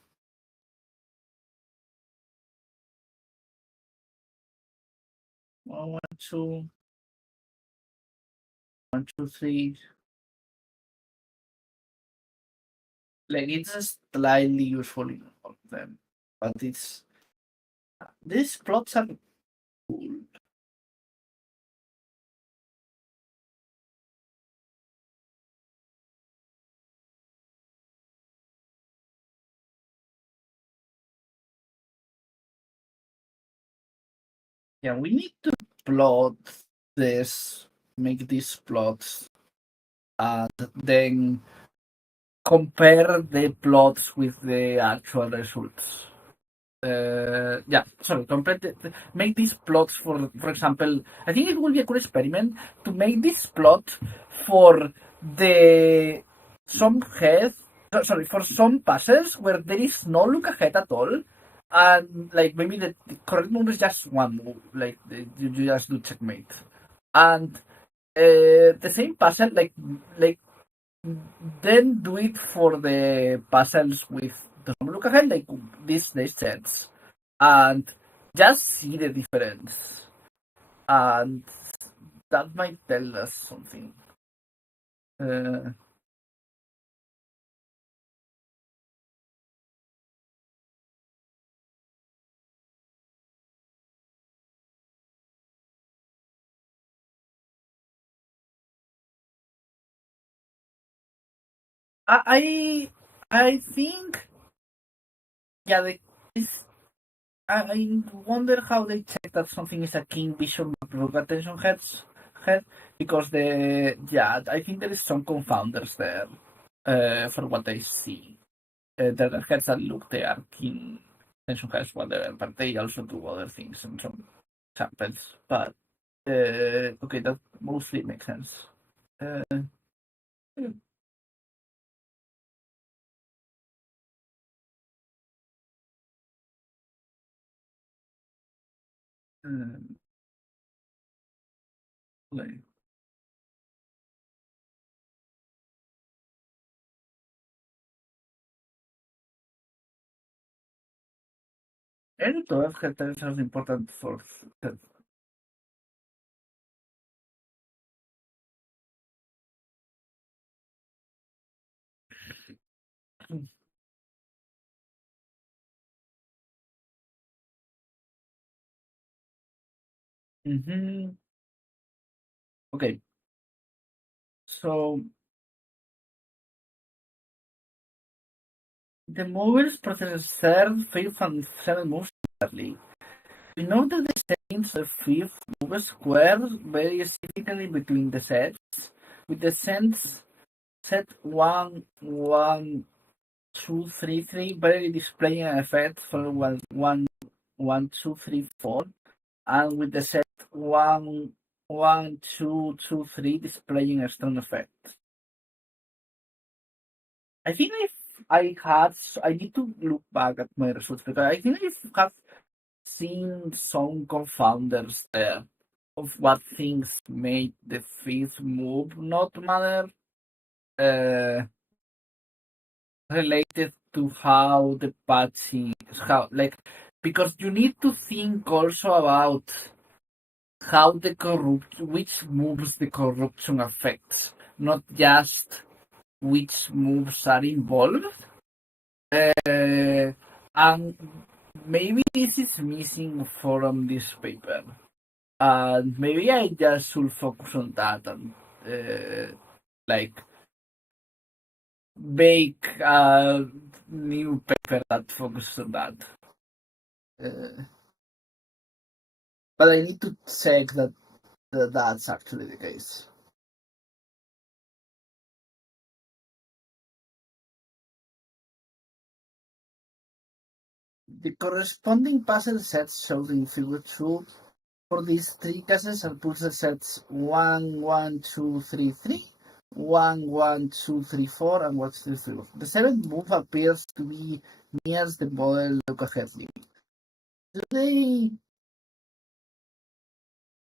112, 123. Like it's slightly useful in all of them. But it's these plots are cool. Yeah, we need to plot this, make these plots, and then compare the plots with the actual results. Yeah, sorry, make these plots for example, I think it will be a cool experiment to make this plot for the some head, sorry, for some passes where there is no look ahead at all, and like maybe the correct move is just one move, like you just do checkmate, and the same puzzle, like then do it for the puzzles with the look ahead, like these sets, and just see the difference, and that might tell us something. Uh, I I think yeah, this I wonder how they check that something is a king bishop rook attention head, because I think there is some confounders there for what I see. There are heads that look they are king attention heads whatever, but they also do other things in some samples. But okay, that mostly makes sense. Uh, uh, like, any to have head is important for head. Mm-hmm. Okay, so the movers process third, fifth, and seventh moves separately. We know that the settings of fifth move squares very significantly between the sets, with the set 1, 1, 2, 3, 3 barely displaying an effect for 1, 1, 1, 2, 3, 4, and with the set 1, 1, 2, 2, 3 displaying a strong effect. I think if I need to look back at my results because I think I have seen some confounders there of what things made the fifth move not matter, uh, related to how the patching, how like because you need to think also about how the corrupt which moves the corruption affects, not just which moves are involved. And maybe this is missing from this paper. And maybe I just should focus on that and like make a new paper that focuses on that. Uh, but I need to check that that's actually the case. The corresponding puzzle sets shown in figure 2 for these three cases are puzzle sets 1, 1, 2, 3, 3, 1, 1, 2, 3, 4, and 1, 2, 3. The seventh move appears to be near the model look ahead limit. Do they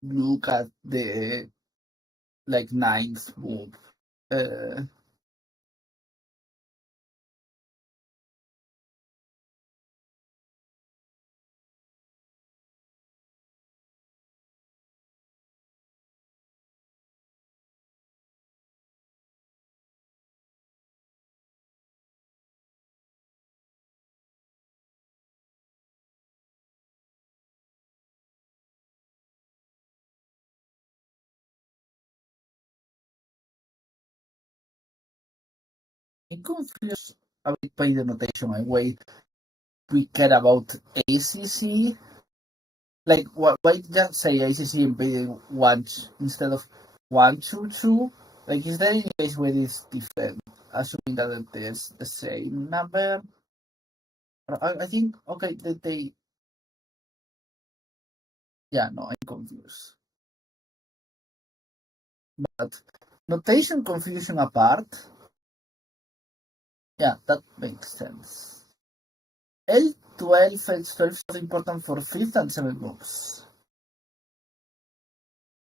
look at the like ninth move? Uh, I'm confused a bit by the notation. I wait. We care about ACC. Like, why just say ACC and pay once instead of 1, 2, 2? Like, is there any case where it's different, assuming that it is the same number? I think, okay, yeah, no, I'm confused. But notation confusion apart, yeah, that makes sense. L12, H12 is important for 5th and 7th moves.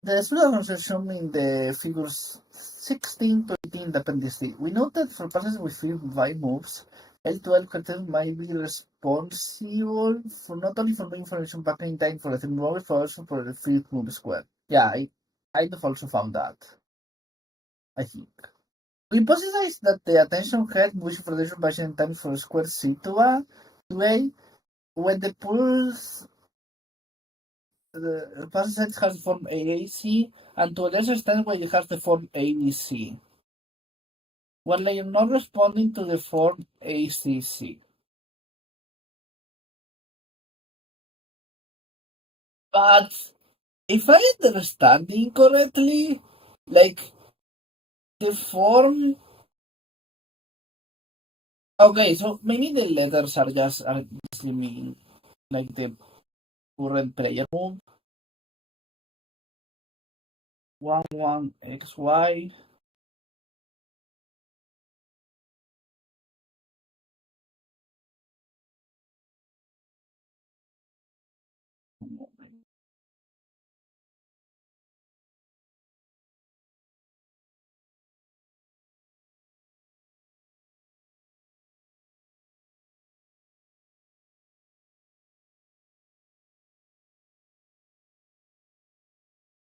The spiral construction in the figures 16 to 18 dependency. We note that for passes with 5 moves, L12 cartel might be responsible for not only for the information pattern in time for the 3 moves, but also for the 5th move square. Yeah, I have also found that. I think. We hypothesize that the attention head motion production patient time for square C to A when the pulse the passes has the form AAC and to a lesser extent when it has the form ABC. When they are not responding to the form ACC. But if I understanding correctly, like the form. Okay, so maybe the letters are just mean like the current player move 11XY.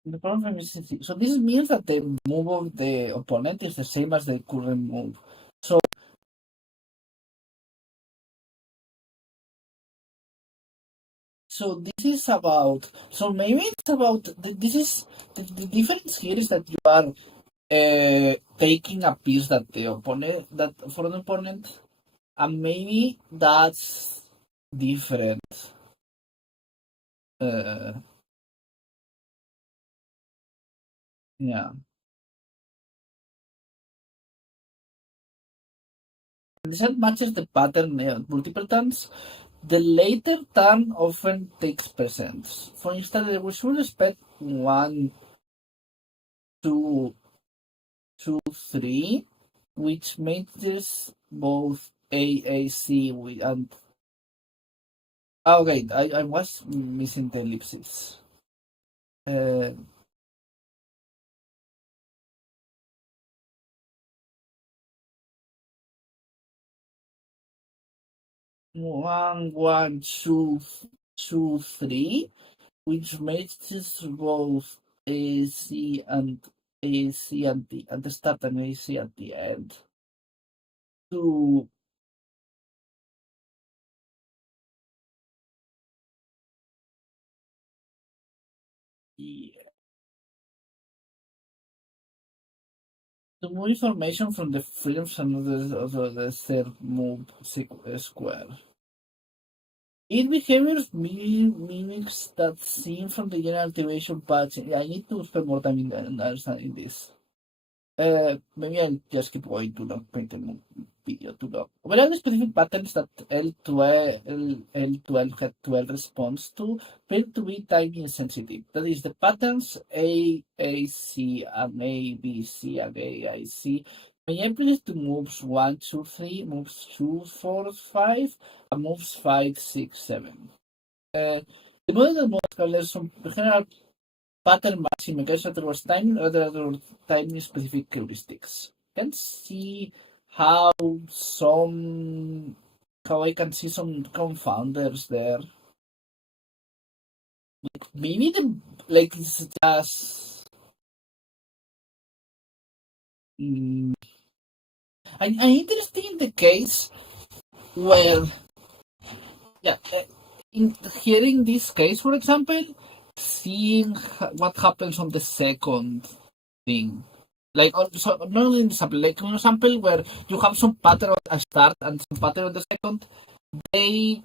The problem is, so this means that the move of the opponent is the same as the current move. So this is about. So maybe it's about. This is the difference here is that you are taking a piece that the opponent that for an opponent, and maybe that's different. Uh, yeah. This matches the pattern multiple times. The later turn often takes presence. For instance, we should expect 1, 2, 2, 3, which makes both AAC with and. Okay, I was missing the ellipsis. Uh, 1, 1, 2, 2, 3, which makes both AC and AC at the start and AC at the end. To to move information from the frames and the third move square. It behaviors mimics that seen from the general activation patch. I need to spend more time in understanding this. Maybe I'll just keep going to not paint the video too long. What are the specific patterns that L12 had 12 response to appear to be time insensitive? That is, the patterns AAC and ABC and AIC may apply to moves 1, 2, 3, moves 2, 4, 5, and moves 5, 6, 7. The model that most have some general pattern matching mechanism towards time rather than time specific heuristics. You can see how I can see some confounders there. Maybe it's just I'm interested in the case where yeah in hearing this case for example, seeing what happens on the second thing. Like so not only in the sample, like an example where you have some pattern at start and some pattern at the second, they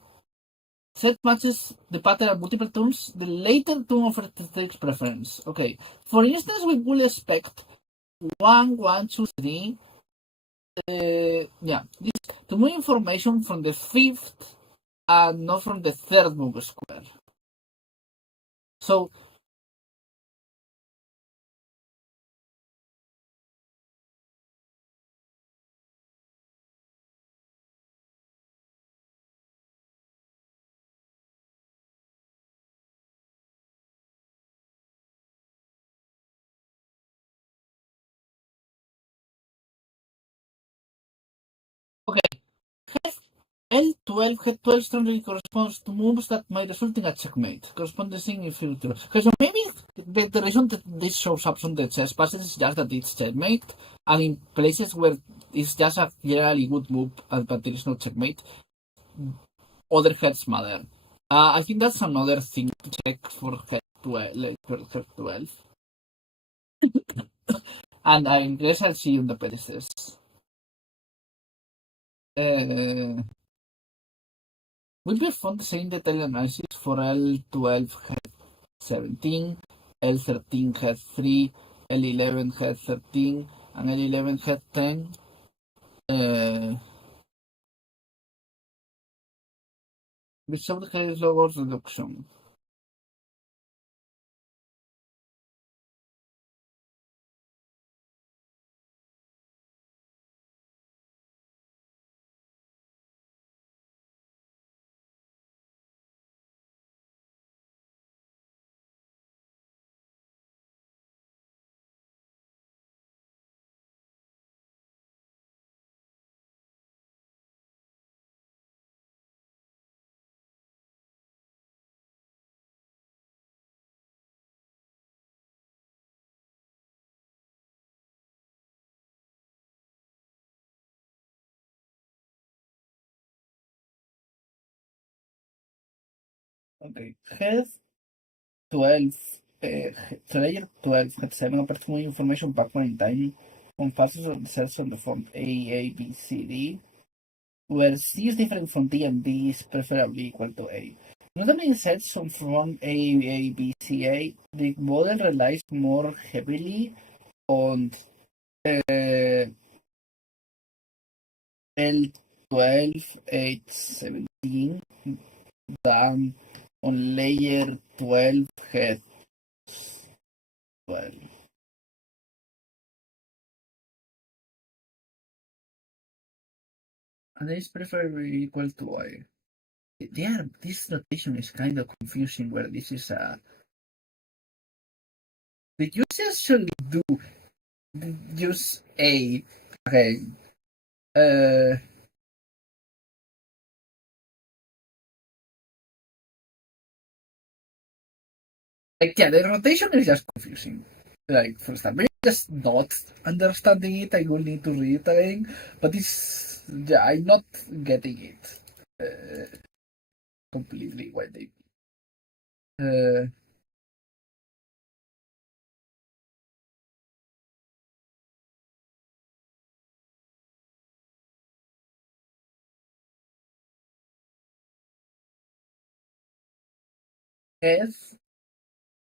set matches the pattern at multiple turns, the later turn offers takes preference. Okay. For instance, we will expect 1, 1, 2, 3. This to move information from the fifth and not from the third move square. So L12, head 12 strongly corresponds to moves that might result in a checkmate, corresponding in future. Okay, so maybe the reason that this shows up on the chess passes is just that it's checkmate, and in places where it's just a generally good move, but there is no checkmate, other heads matter. I think that's another thing to check for head 12, like for head 12. And I guess I'll see you in the pedestals. We performed the same detailed analysis for L12 head 17, L13 head 3, L11 head 13, and L11 head 10. We showed the head lower reduction. Okay, head 12, layer 12 had 7 apart more information backward in time on facets of the cells on the form A, B, C, D, where C is different from D and D is preferably equal to A. Notably in sets on form A, B, C, A, the model relies more heavily on L12, H17 than on layer 12, head 12. And it's preferably equal to Y. This notation is kind of confusing where this is a. Did you actually use A? Okay. Yeah, the notation is just confusing. Like, for example, just not understanding it. I will need to read it again. But it's. Yeah, I'm not getting it completely what they. Uh,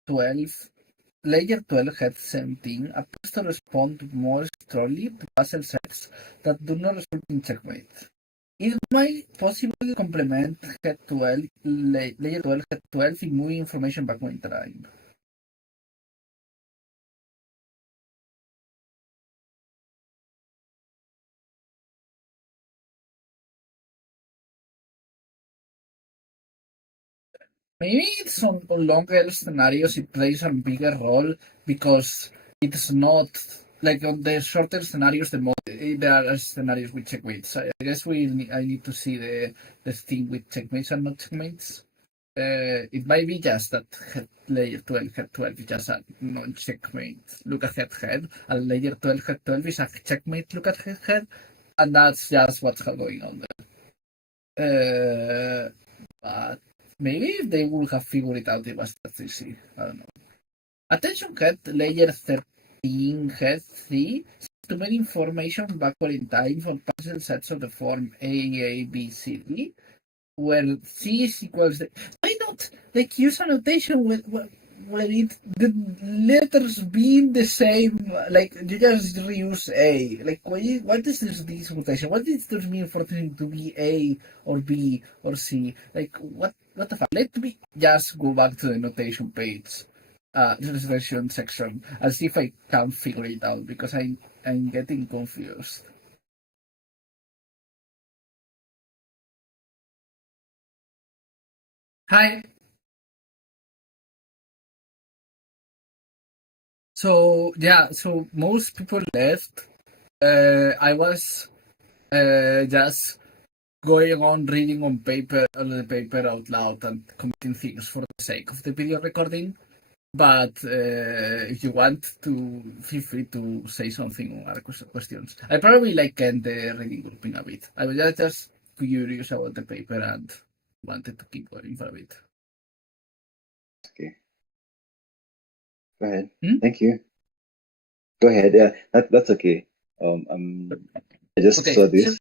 F12 Layer 12 head 17 appears to respond more strongly to puzzle sets that do not result in checkmate. It might possibly complement head 12, layer 12, head 12 in moving information backward in time. Maybe it's on longer scenarios it plays a bigger role because it's not like on the shorter scenarios there are scenarios with checkmates. I guess I need to see the thing with checkmates and not checkmates. It might be just that layer 12 head 12 is just a non-checkmate look at head, and layer 12 head 12 is a checkmate look at head, and that's just what's going on there. But maybe if they would have figured it out, it was that easy. I don't know. Attention head layer 13 head 3 to many information backward in time for puzzle sets of the form A, B, C, D, where C is equals. Why not like use a notation where the letters being the same? Like you just reuse A. Like what is this notation? What does this mean for it to be A or B or C? Like what the fuck? Let me just go back to the notation page, notation section, and see if I can figure it out because I'm getting confused. Hi. So yeah, so most people left. I was just going on reading on the paper out loud and commenting things for the sake of the video recording. But if you want to, feel free to say something or ask questions. I probably end the reading group in a bit. I was just curious about the paper and wanted to keep going for a bit. Okay. Go ahead. Thank you. Go ahead. Yeah, that's okay. I just saw this.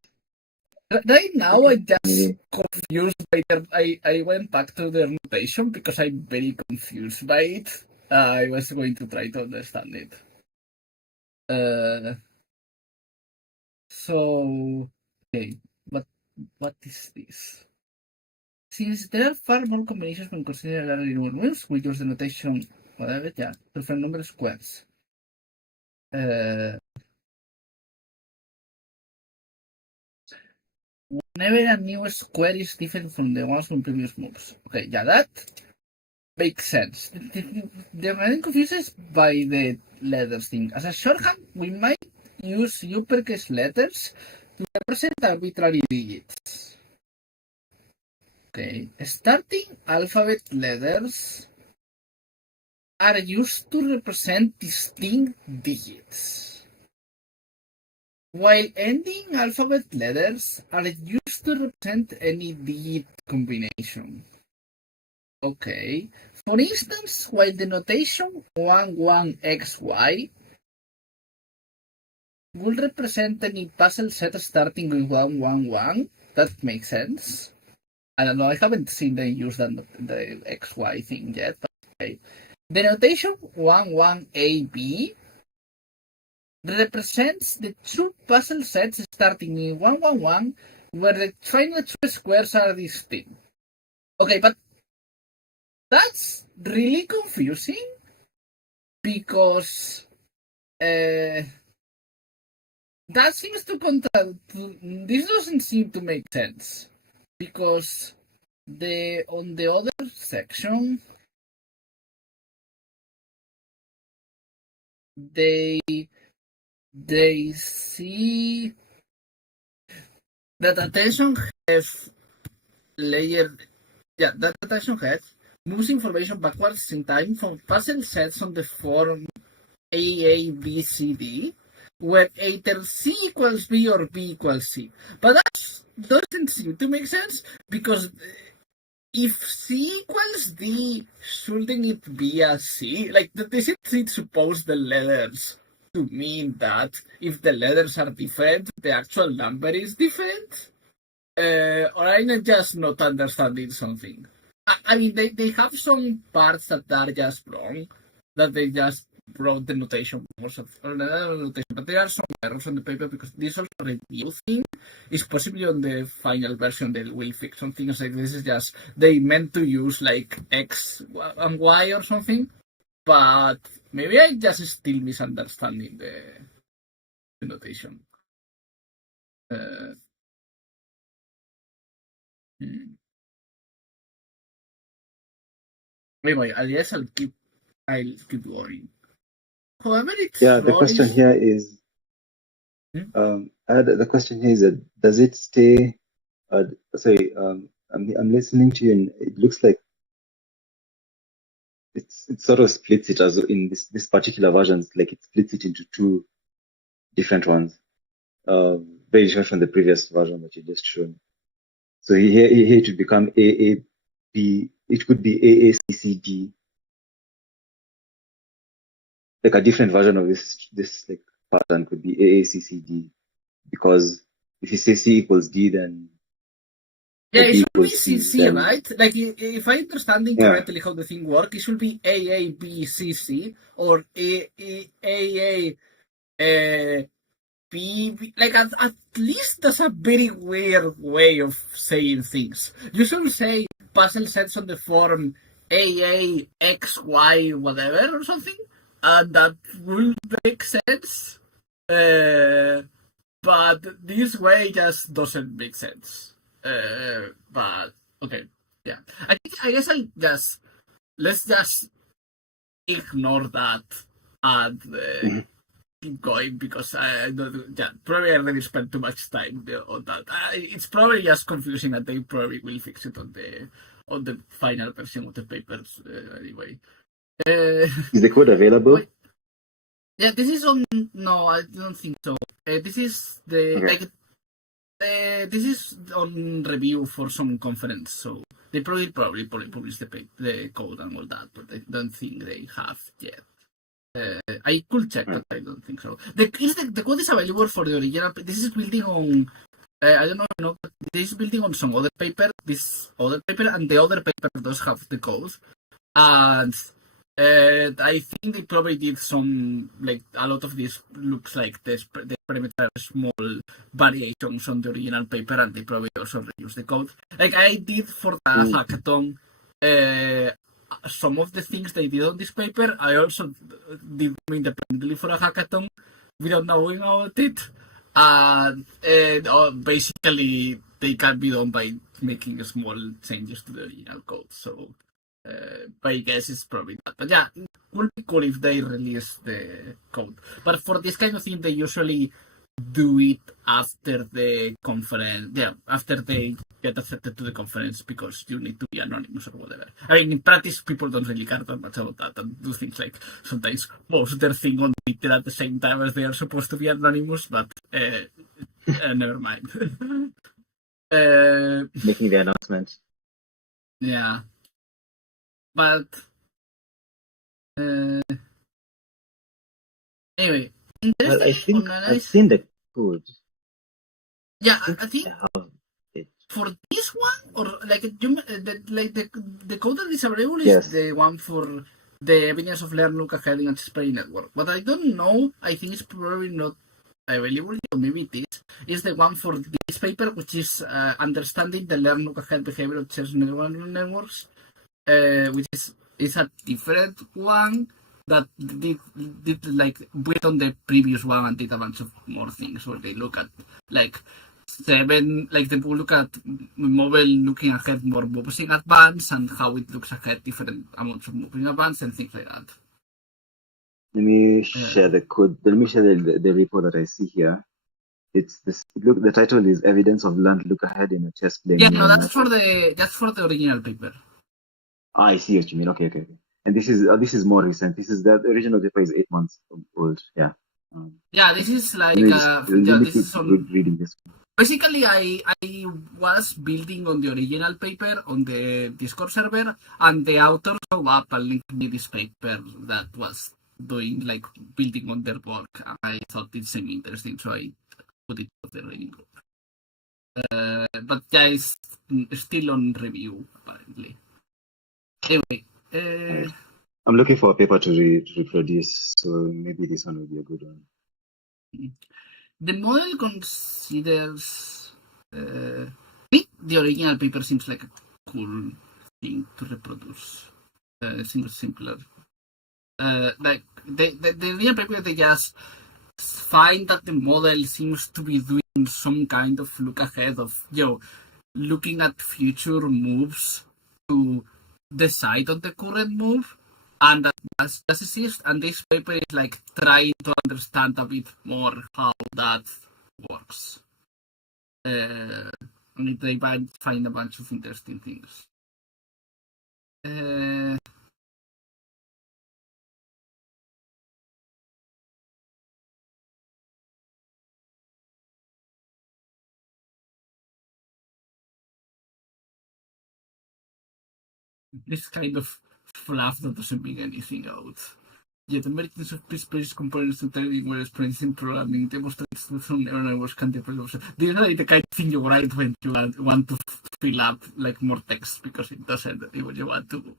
Right now, I just confused by I went back to the notation because I'm very confused by it. I was going to try to understand it. So, okay, what is this? Since there are far more combinations when considering linear moves, we use the notation whatever, yeah, different number of squares. Whenever a new square is different from the ones from previous moves. Okay, yeah, that makes sense. The main confusion is by the letters thing. As a shorthand, we might use uppercase letters to represent arbitrary digits. Okay, starting alphabet letters are used to represent distinct digits, while ending alphabet letters are used to represent any digit combination. Okay, for instance, while the notation 11xy will represent any puzzle set starting with 111, that makes sense. I don't know, I haven't seen them use the XY thing yet, but okay. The notation 11AB represents the two puzzle sets starting in 111 where the final two squares are distinct. Okay, but that's really confusing because that seems to this doesn't seem to make sense because on the other section they see that attention has layered. Yeah, that attention head moves information backwards in time from puzzle sets on the form A, B, C, D, where either C equals B or B equals C. But that doesn't seem to make sense because if C equals D, shouldn't it be a C? Does it suppose the letters to mean that if the letters are different, the actual number is different? Or I'm just not understanding something. I mean, they have some parts that are just wrong, that they just wrote the notation or another notation, but there are some errors on the paper because this also review thing is possibly on the final version they will fix some things like this is just they meant to use X and Y or something, but maybe I just still misunderstanding the notation. Anyway, I guess I'll keep going. However, the question here is the question here is that does it stay? Sorry, I'm listening to you, and it looks like it sort of splits it as in this particular version. It's like it splits it into two different ones, very different from the previous version that you just shown. So here it would become AAB. It could be AACCD, like a different version of this pattern could be AACCD, because if you say C equals D, then it should be CC, right? If I understand correctly how the thing works, it should be AABCC or AA B. At least that's a very weird way of saying things. You should say puzzle sets on the form AAXY whatever or something, and that will make sense. But this way just doesn't make sense. But okay, yeah. I guess let's just ignore that and keep going because I don't. Yeah, probably I already spent too much time on that. It's probably just confusing, and they probably will fix it on the final version of the papers anyway. Is the code available? Wait, yeah, this is on. No, I don't think so. This is the Okay. this is on review for some conference, so they probably publish the code and all that, but I don't think they have yet. I could check, but I don't think so. The code is available for the original. This is building on. I don't know, but this is building on some other paper. This other paper and the other paper does have the code, and I think they probably did some, like, a lot of this looks like the experimental small variations on the original paper, and they probably also reuse the code. Like I did for the hackathon, some of the things they did on this paper, I also did them independently for a hackathon without knowing about it. And basically, they can be done by making small changes to the original code. So, my guess is probably that. But yeah, it would be cool if they release the code. But for this kind of thing, they usually do it after the conference. Yeah, after they get accepted to the conference, because you need to be anonymous or whatever. I mean, in practice, people don't really care that much about that and do things like sometimes post their thing on Twitter at the same time as they are supposed to be anonymous, but never mind. Making the announcement. Yeah. But anyway, Well, I think on I've seen the code. yeah, I think I have it. for this one, or like the code that is available is Yes. the one for the evidence of learn, look ahead, and anticipatory network. What I don't know, I think it's probably not available, or maybe it is the one for this paper, which is understanding the learn, look ahead behavior of shared neural networks, which is a different one that did like built on the previous one and did a bunch of more things where they look at like they look at mobile looking ahead more moves in advance and how it looks ahead different amounts of moves in advance and things like that. Let me share the code. Let me share the repo that I see here. It's this. Look, the title is "Evidence of Learned Look Ahead in a Chess Playing." Yeah, no, Neural that's for the original paper. I see what you mean. Okay. And this is more recent. The original paper is 8 months old. Yeah. Yeah, this is like Let me this is on. reading this. Basically, I was building on the original paper on the Discord server, and the author showed up and linked me this paper that was doing like building on their work. I thought it seemed interesting, so I put it on the reading group. But yeah, it's still on review apparently. Anyway, I'm looking for a paper to reproduce, so maybe this one will be a good one. the model considers the original paper seems like a cool thing to reproduce. Seems simpler. Like the original paper, they just find that the model seems to be doing some kind of look ahead of looking at future moves to decide on the current move, and that does exist. And this paper is like trying to understand a bit more how that works. And they might find a bunch of interesting things. This kind of fluff that doesn't mean anything out. Yet the emergence of piece-based components to trading were experienced in programming demonstrates that some neural networks can develop. This is like the kind of thing you write when you want to fill up like more text because it doesn't when you want to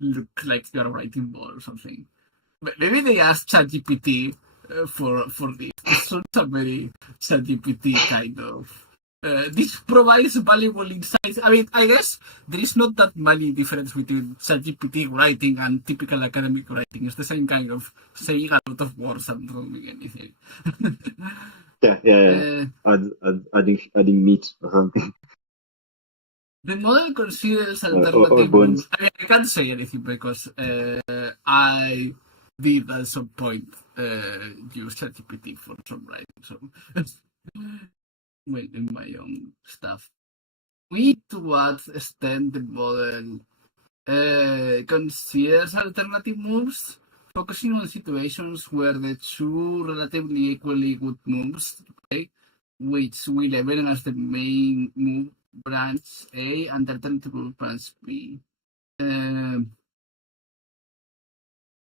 look like you are writing more or something. But maybe they asked ChatGPT for this. It's not a very ChatGPT kind of. This provides valuable insights. I mean, I guess there is not that many difference between ChatGPT writing and typical academic writing. It's the same kind of saying a lot of words and not doing anything. Yeah. Adding meat or something. The model considers Or alternative bones. moves. I mean, I can't say anything because I did at some point use ChatGPT for some writing. So when in my own stuff, we to what extent the model considers alternative moves, focusing on situations where the two relatively equally good moves, okay, which will evaluate as the main move branch A and alternative move branch B.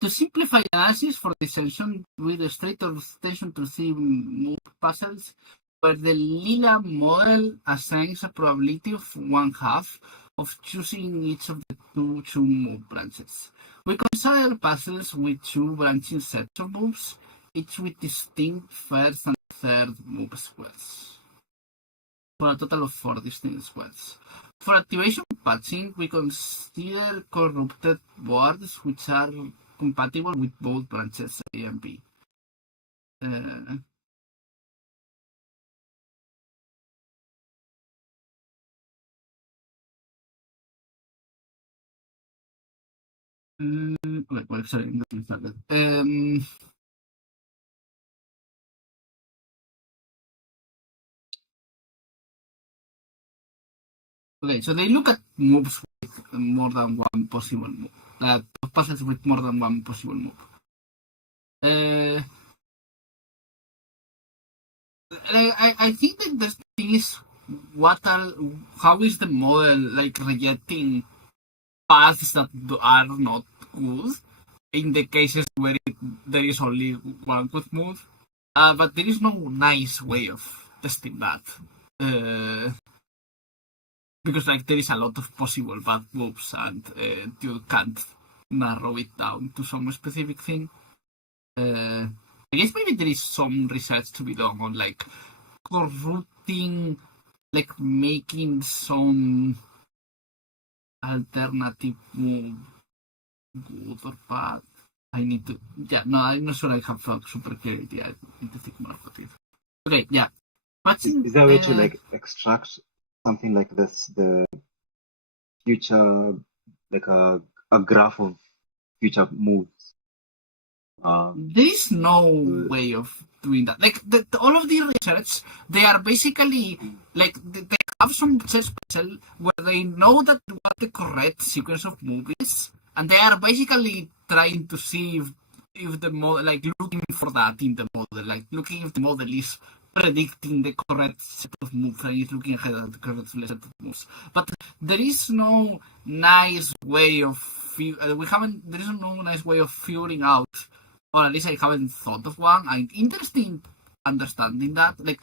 To simplify analysis for this section, we straight attention to three move puzzles where the Lila model assigns a probability of 1/2 of choosing each of the two move branches. We consider puzzles with two branching sets of moves, each with distinct first and third move squares, for a total of 4 distinct squares. For activation patching, we consider corrupted boards which are compatible with both branches A and B. Well, sorry, I'm not started. Okay, so they look at moves with more than one possible move. Puzzles with more than one possible move. I think that the thing is how is the model like rejecting paths that are not good in the cases where there is only one good move, but there is no nice way of testing that. Because like there is a lot of possible bad moves and you can't narrow it down to some specific thing. I guess maybe there is some research to be done on like corrupting, like making some alternative move good or bad. I'm not sure I have a super clarity. I need to think more about it. Okay, yeah. Is there a way to like extract something like this, the future, like a graph of future moves? There is no way of doing that. Like all of the research, they are basically like they have some research puzzle where they know that what the correct sequence of moves is, and they are basically trying to see if the model, like looking for that in the model, like looking if the model is predicting the correct set of moves and is looking ahead at the correct set of moves. But there is no nice way of there is no nice way of figuring out, or at least I haven't thought of one. I'm interested in understanding that, like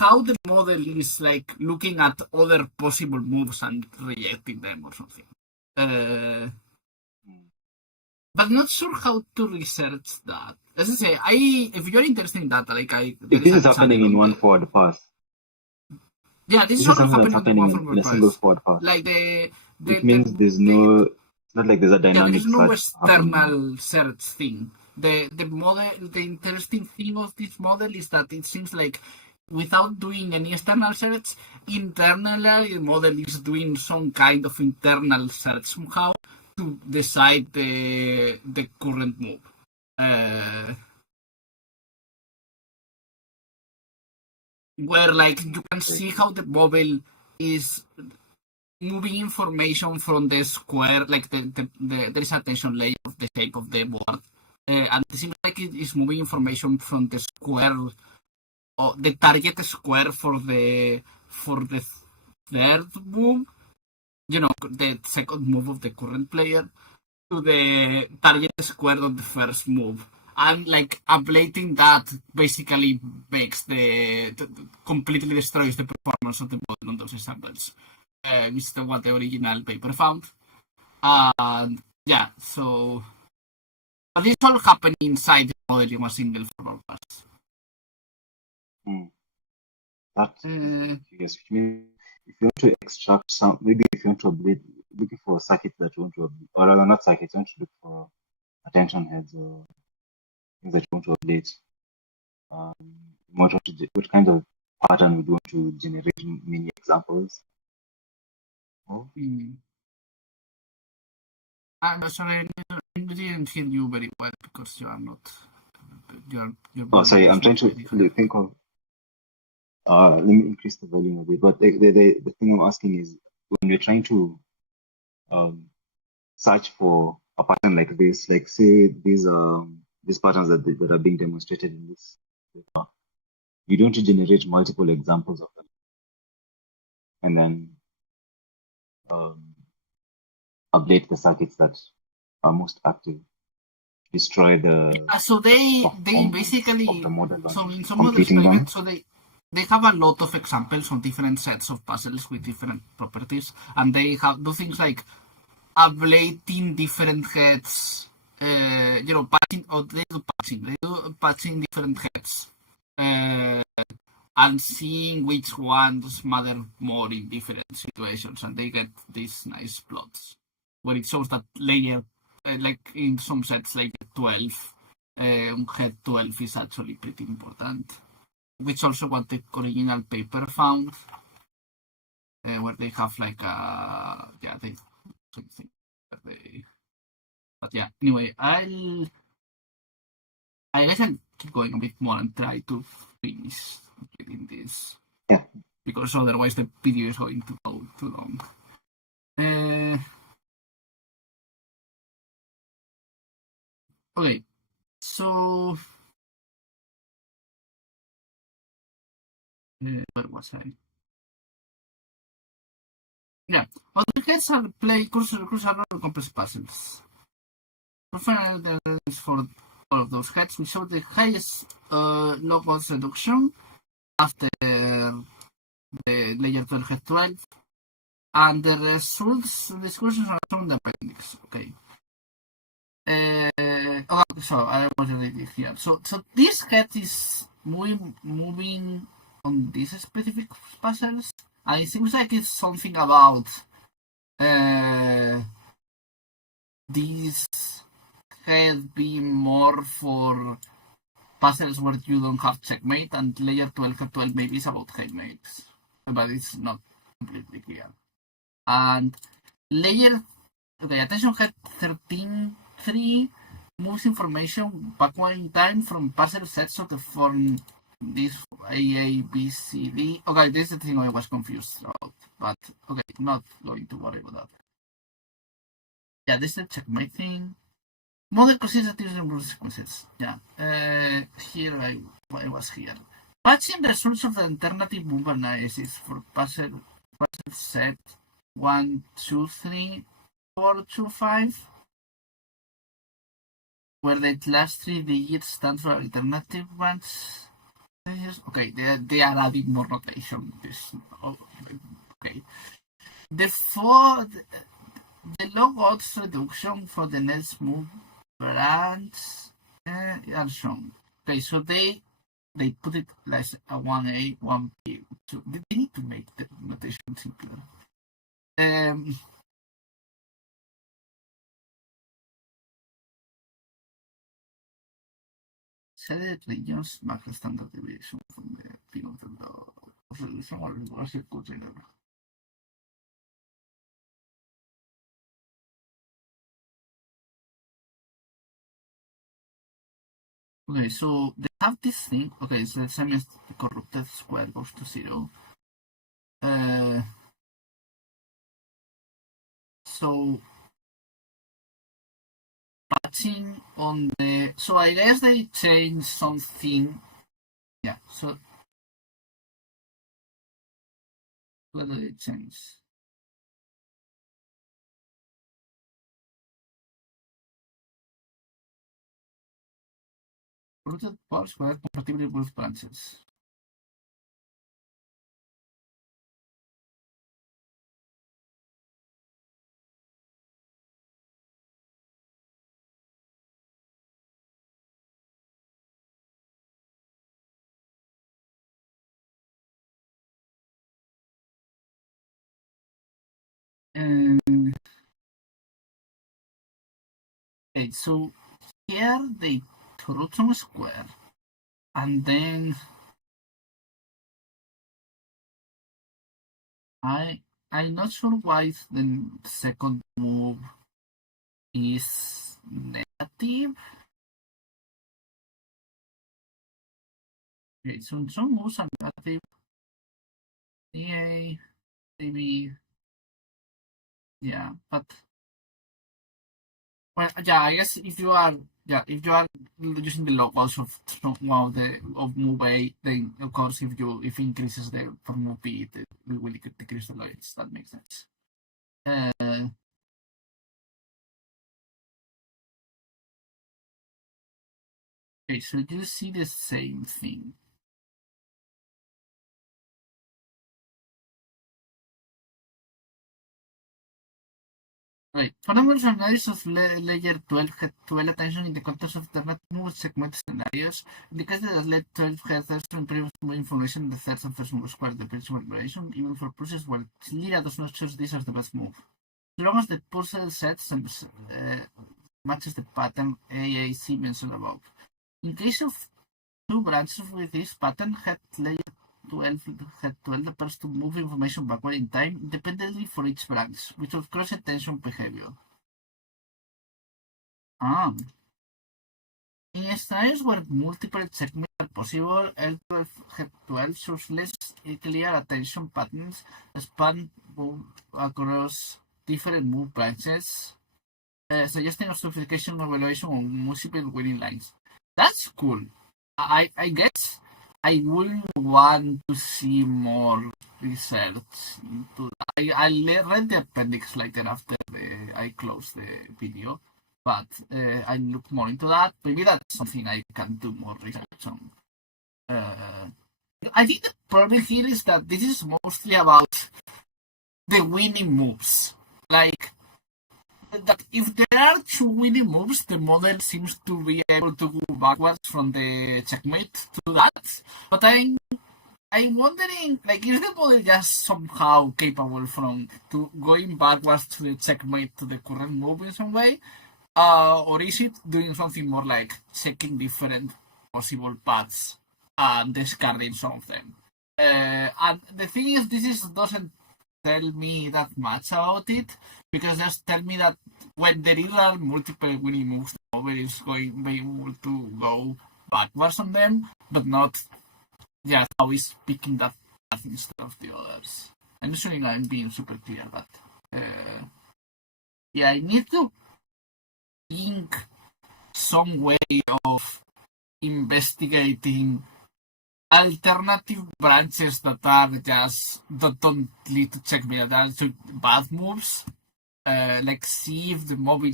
how the model is like looking at other possible moves and rejecting them or something. But not sure how to research that. As I say, if you're interested in that, like if this is happening in one forward pass. Yeah, this is something all that's happening in a single forward pass. Like it means there's no. It's not like there's a dynamic. There's no search external search thing. The model, the interesting thing of this model is that it seems like without doing any external search, internally the model is doing some kind of internal search somehow to decide the current move. Where like you can see how the model is moving information from the square, like there is a tension layer of the shape of the board, and it seems like it is moving information from the square, or the target square for the third move, the second move of the current player, to the target square of the first move. And like updating that basically makes completely destroys the performance of the model on those examples. Which is what the original paper found. And yeah, so but this all happening inside the model in a single forward pass. That's curious. Which means if you want to extract maybe if you want to update, looking for circuits that you want to update, or rather not circuits, you want to look for attention heads or things that you want to update. What kind of pattern would you want to generate many examples? I'm sorry, I didn't hear you very well because you are not. your Oh, sorry, volume I'm is trying to very different. think of. Let me increase the volume a bit. But the thing I'm asking is when we're trying to search for a pattern like this, like say these patterns that are being demonstrated in this paper, you don't generate multiple examples of them and then update the circuits that are most active, destroy the So they performance basically, of the model so on in some models completing them. private, so they have a lot of examples on different sets of puzzles with different properties, and they do things like ablating different heads, patching, or they do patching different heads, and seeing which ones matter more in different situations, and they get these nice plots where it shows that layer, like in some sets, like 12, head 12 is actually pretty important, which also what the original paper found, where they have like they something that they. But yeah, anyway, I guess I'll keep going a bit more and try to finish reading this. Yeah. Because otherwise the video is going to go too long. Okay, so where was I? Yeah, other heads are play crucial role complex puzzles. Professional for all of those heads, we show the highest log odds reduction after the layer 12 head 12, and the results discussions are shown in the appendix. Okay. So I was reading here. So this head is moving on these specific puzzles, and it seems like it's something about this head being more for puzzles where you don't have checkmate, and layer 12 head 12 maybe is about checkmates, but it's not completely clear. And layer, okay, attention head 13.3 moves information backward in time from puzzle sets of the form this A, B, C, D. Okay, this is the thing I was confused about, but okay, not going to worry about that. Yeah, this is the checkmate thing. Model consistency and rule sequences. Yeah, here I was here. Patching the results of the alternative move analysis for puzzle set 1, 2, 3, 4, 2, 5, where the last 3 digits stand for alternative ones. Okay, they are adding more notation. Okay. The log odds reduction for the next move branch are shown. Okay, so they put it like a 1A, 1B. So they need to make the notation simpler. Set regions mark the standard deviation from the thing of the resolution or reverse container. Okay, so they have this thing. Okay, so the semi-corrupted square goes to 0. So patching on the. So I guess they changed something. Yeah, so what did they change? Rooted parts were compatible with branches. Okay, so here they root some square, and then I'm not sure why the second move is negative. Okay, so some moves are negative. EA, maybe, yeah, but well, yeah, I guess if you are using the locals of of move A, then of course if it increases the for move B, it will decrease the loyalties. That makes sense. Okay, so you see the same thing. Right. Parameters analysis of layer 12 had 12 attention in the context of alternative move segment scenarios indicated that layer 12 had also improved information in the third and first move square the principal operation, even for pulses where Lyra does not choose this as the best move. As long as the pulse sets matches the pattern AAC mentioned above. In case of two branches with this pattern, had layer 12 appears to move information backward in time independently for each branch, without cross-attention behavior. In scenarios where multiple checkmates are possible, L12 head 12 shows less clear attention patterns span across different move branches, suggesting a sophistication of evaluation on multiple winning lines. That's cool. I guess I would want to see more research into that. I read the appendix later after I closed the video, but I look more into that. Maybe that's something I can do more research on. I think the problem here is that this is mostly about the winning moves. Like, that if there are two winning moves, the model seems to be able to go backwards from the checkmate to that. But I'm wondering, like, is the model just somehow capable from going backwards to the checkmate to the current move in some way, or is it doing something more like checking different possible paths and discarding some of them? And the thing is, this doesn't tell me that much about it, because just tell me that when there are multiple winning moves, the model is going to be able to go backwards on them, but not just how is picking that path instead of the others. I'm assuming I'm being super clear, but yeah, I need to think some way of investigating alternative branches that don't lead to checkmate, that are to bad moves. Like, see if the model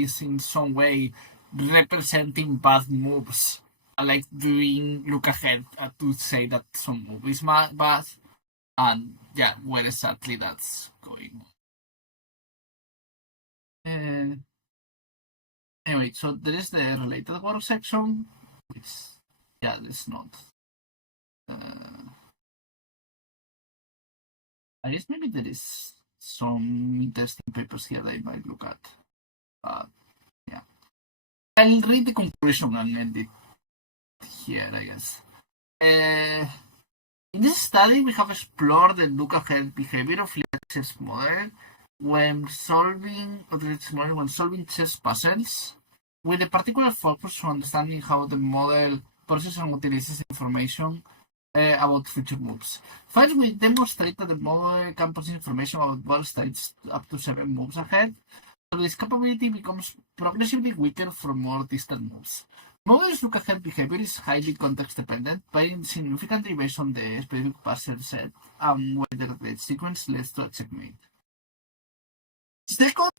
is in some way representing bad moves, like doing look ahead to say that some move is bad, and yeah, where exactly that's going. Anyway, so there is the related work section, which, yeah, there's not. I guess maybe there is some interesting papers here that I might look at. Yeah. I'll read the conclusion and end it here, I guess. In this study, we have explored the look-ahead behavior of Liach's model when solving chess puzzles, with a particular focus on understanding how the model processes and utilizes information about future moves. First, we demonstrate that the model can process information about ball states up to 7 moves ahead, so this capability becomes progressively weaker for more distant moves. Model's look-ahead behavior is highly context-dependent, varying significantly based on the specific puzzle set and whether the sequence leads to a checkmate. Second,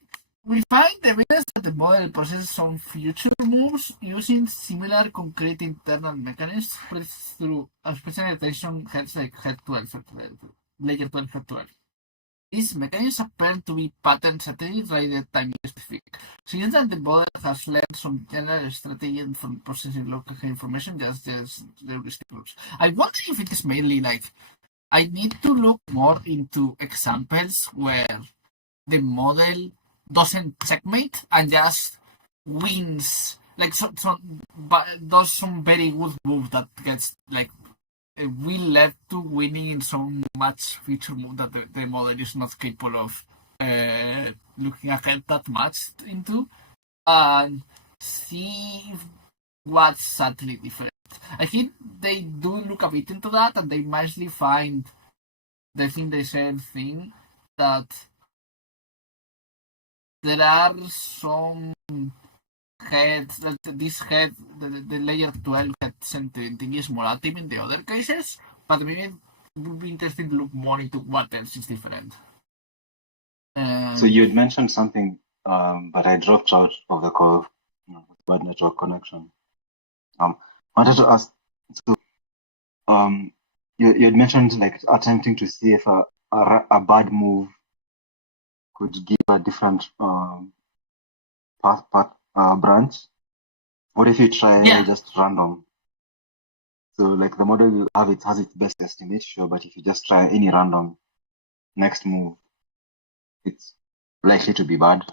we find evidence that the model processes some future moves using similar concrete internal mechanisms spread through a special attention heads like head 12, layer 12, head 12. These mechanisms appear to be pattern strategies rather than time specific, since that the model has learned some general strategy from processing local information just as the heuristic rules. I wonder if it is mainly like, I need to look more into examples where the model doesn't checkmate and just wins, like does some very good move that gets like will lead to winning in so much future move that the model is not capable of looking ahead that much into, and see what's subtly different I think they do look a bit into that, and they mostly find the same thing, that there are some heads, that this head, the layer 12 head centering thing is more active in the other cases, but maybe it would be interesting to look more into what else is different. So you had mentioned something, but I dropped out of the call, bad network connection. Wanted to ask, so you had mentioned like attempting to see if a bad move could give a different branch. What if you try just random? So like the model will has its best estimate, sure, but if you just try any random next move, it's likely to be bad.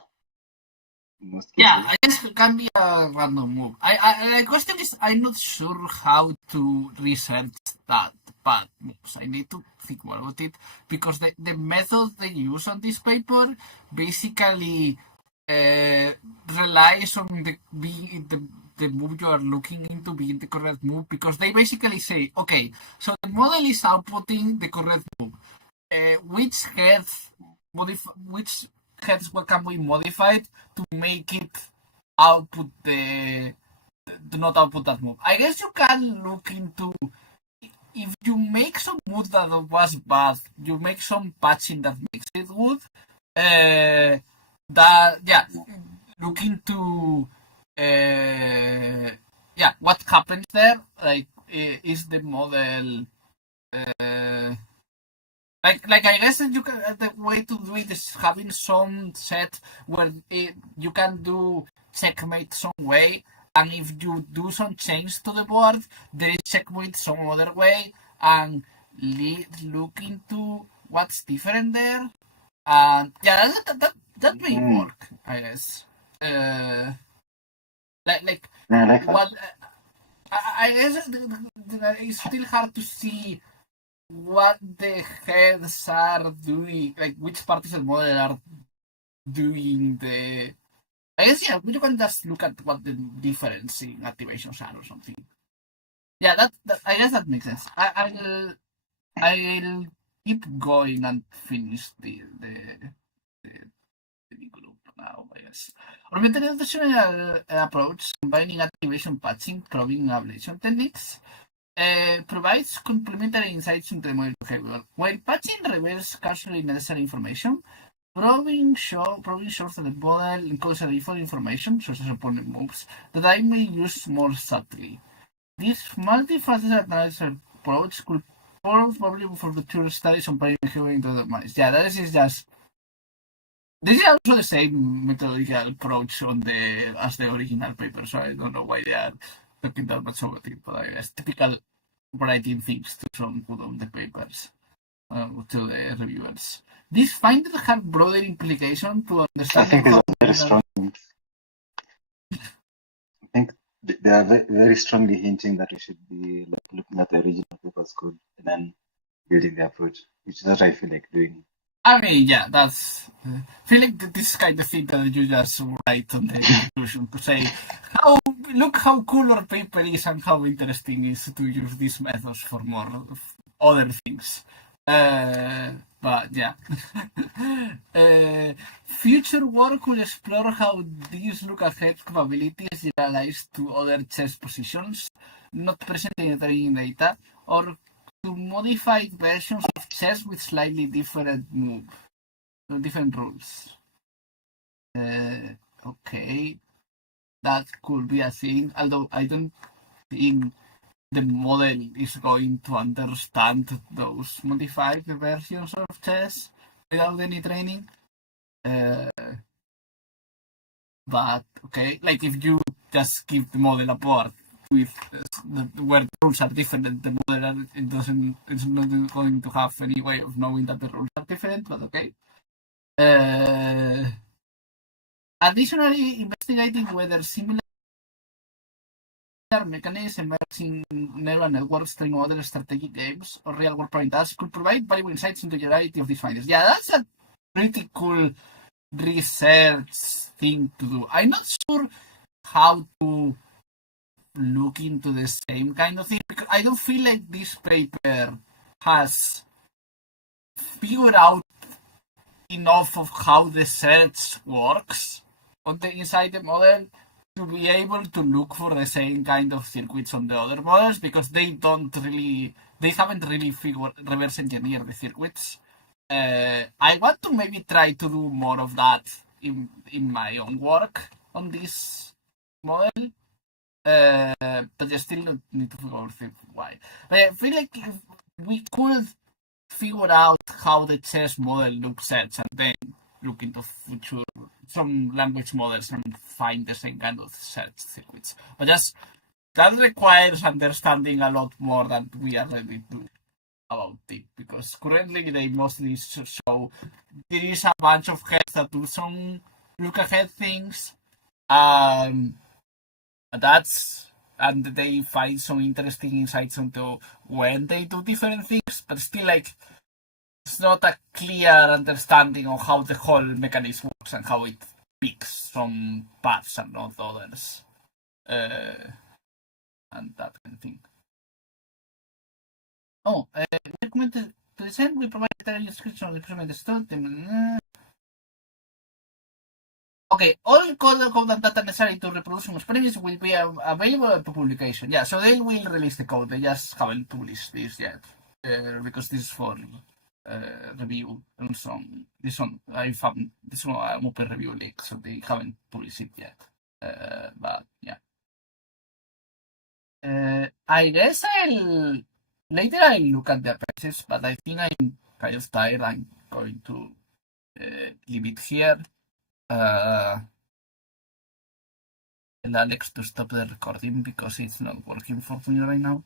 In most cases. Yeah, I guess it can be a random move. The question is, I'm not sure how to research that bad moves. I need to think more about it, because the method they use on this paper basically relies on the move you are looking into being the correct move, because they basically say, okay, so the model is outputting the correct move. Which heads can we modify to make it output do not output that move? I guess you can look into, if you make some move that was bad, you make some patching that makes it good. Look into what happens there. Like, is the model like I guess that you can, the way to do it is having some set where you can do checkmate some way, and if you do some change to the board, there is checkmate some other way, and look into what's different there. And that may work, I guess. I like what I guess it's still hard to see what the heads are doing, like which parts of the model are doing the. I guess you can just look at what the difference in activations are or something. Yeah, that I guess that makes sense. I'll keep going and finish the group now, I guess. Oriented traditional approach, combining activation, patching, probing, and ablation techniques, provides complementary insights into the model behavior. While patching reveals scarcely necessary information, probing shows that the model encodes a default information, such as opponent moves, that I may use more subtly. This multifaceted analysis approach could probably for future studies on player behavior into the minds. Yeah, this is also the same methodological approach as the original paper, so I don't know why they are talking that much about it, but I guess typical writing things to some put on the papers to the reviewers. These findings have broader implication to understand. I think these are very strong. I think they are very strongly hinting that we should be like looking at the original paper's code and then building the approach, which is what I feel like doing. I mean, yeah, that's. I feel like this kind of thing that you just write on the conclusion to say, look how cool our paper is and how interesting it is to use these methods for more other things. But yeah. Future work will explore how these look-ahead capabilities generalize to other chess positions not present in the training data, or to modified versions of chess with slightly different different rules. Okay, that could be a thing, although I don't think the model is going to understand those modified versions of chess without any training. But okay, like if you just give the model a board with where the rules are different, the model it's not going to have any way of knowing that the rules are different. But okay. Additionally, investigating whether similar mechanisms emerging neural networks during other strategic games or real-world problem tasks could provide valuable insights into the generality of these findings. Yeah, that's a pretty cool research thing to do. I'm not sure how to look into the same kind of thing, because I don't feel like this paper has figured out enough of how the search works on the inside the model to be able to look for the same kind of circuits on the other models, because they haven't really reverse engineered the circuits. I want to maybe try to do more of that in my own work on this model, but I still don't need to figure out why. But I feel like if we could figure out how the chess model looks at, and then look into future some language models and find the same kind of search circuits. But just that requires understanding a lot more than we are ready to about it, because currently they mostly show there is a bunch of heads that do some look ahead things, and they find some interesting insights into when they do different things, but still like it's not a clear understanding of how the whole mechanism works and how it picks some paths and not others, and that kind of thing. Oh, we commented to the send, we provide a description of the experiment study. Okay, all code and data necessary to reproduce experiments will be available for publication. Yeah, so they will release the code. They just haven't published this yet, because this is for review. And so I found this one an open review link, so they haven't published it yet. But yeah, I guess I'll look at the appendices, but I think I'm kind of tired. I'm going to leave it here. Tell Alex to stop the recording because it's not working for me right now.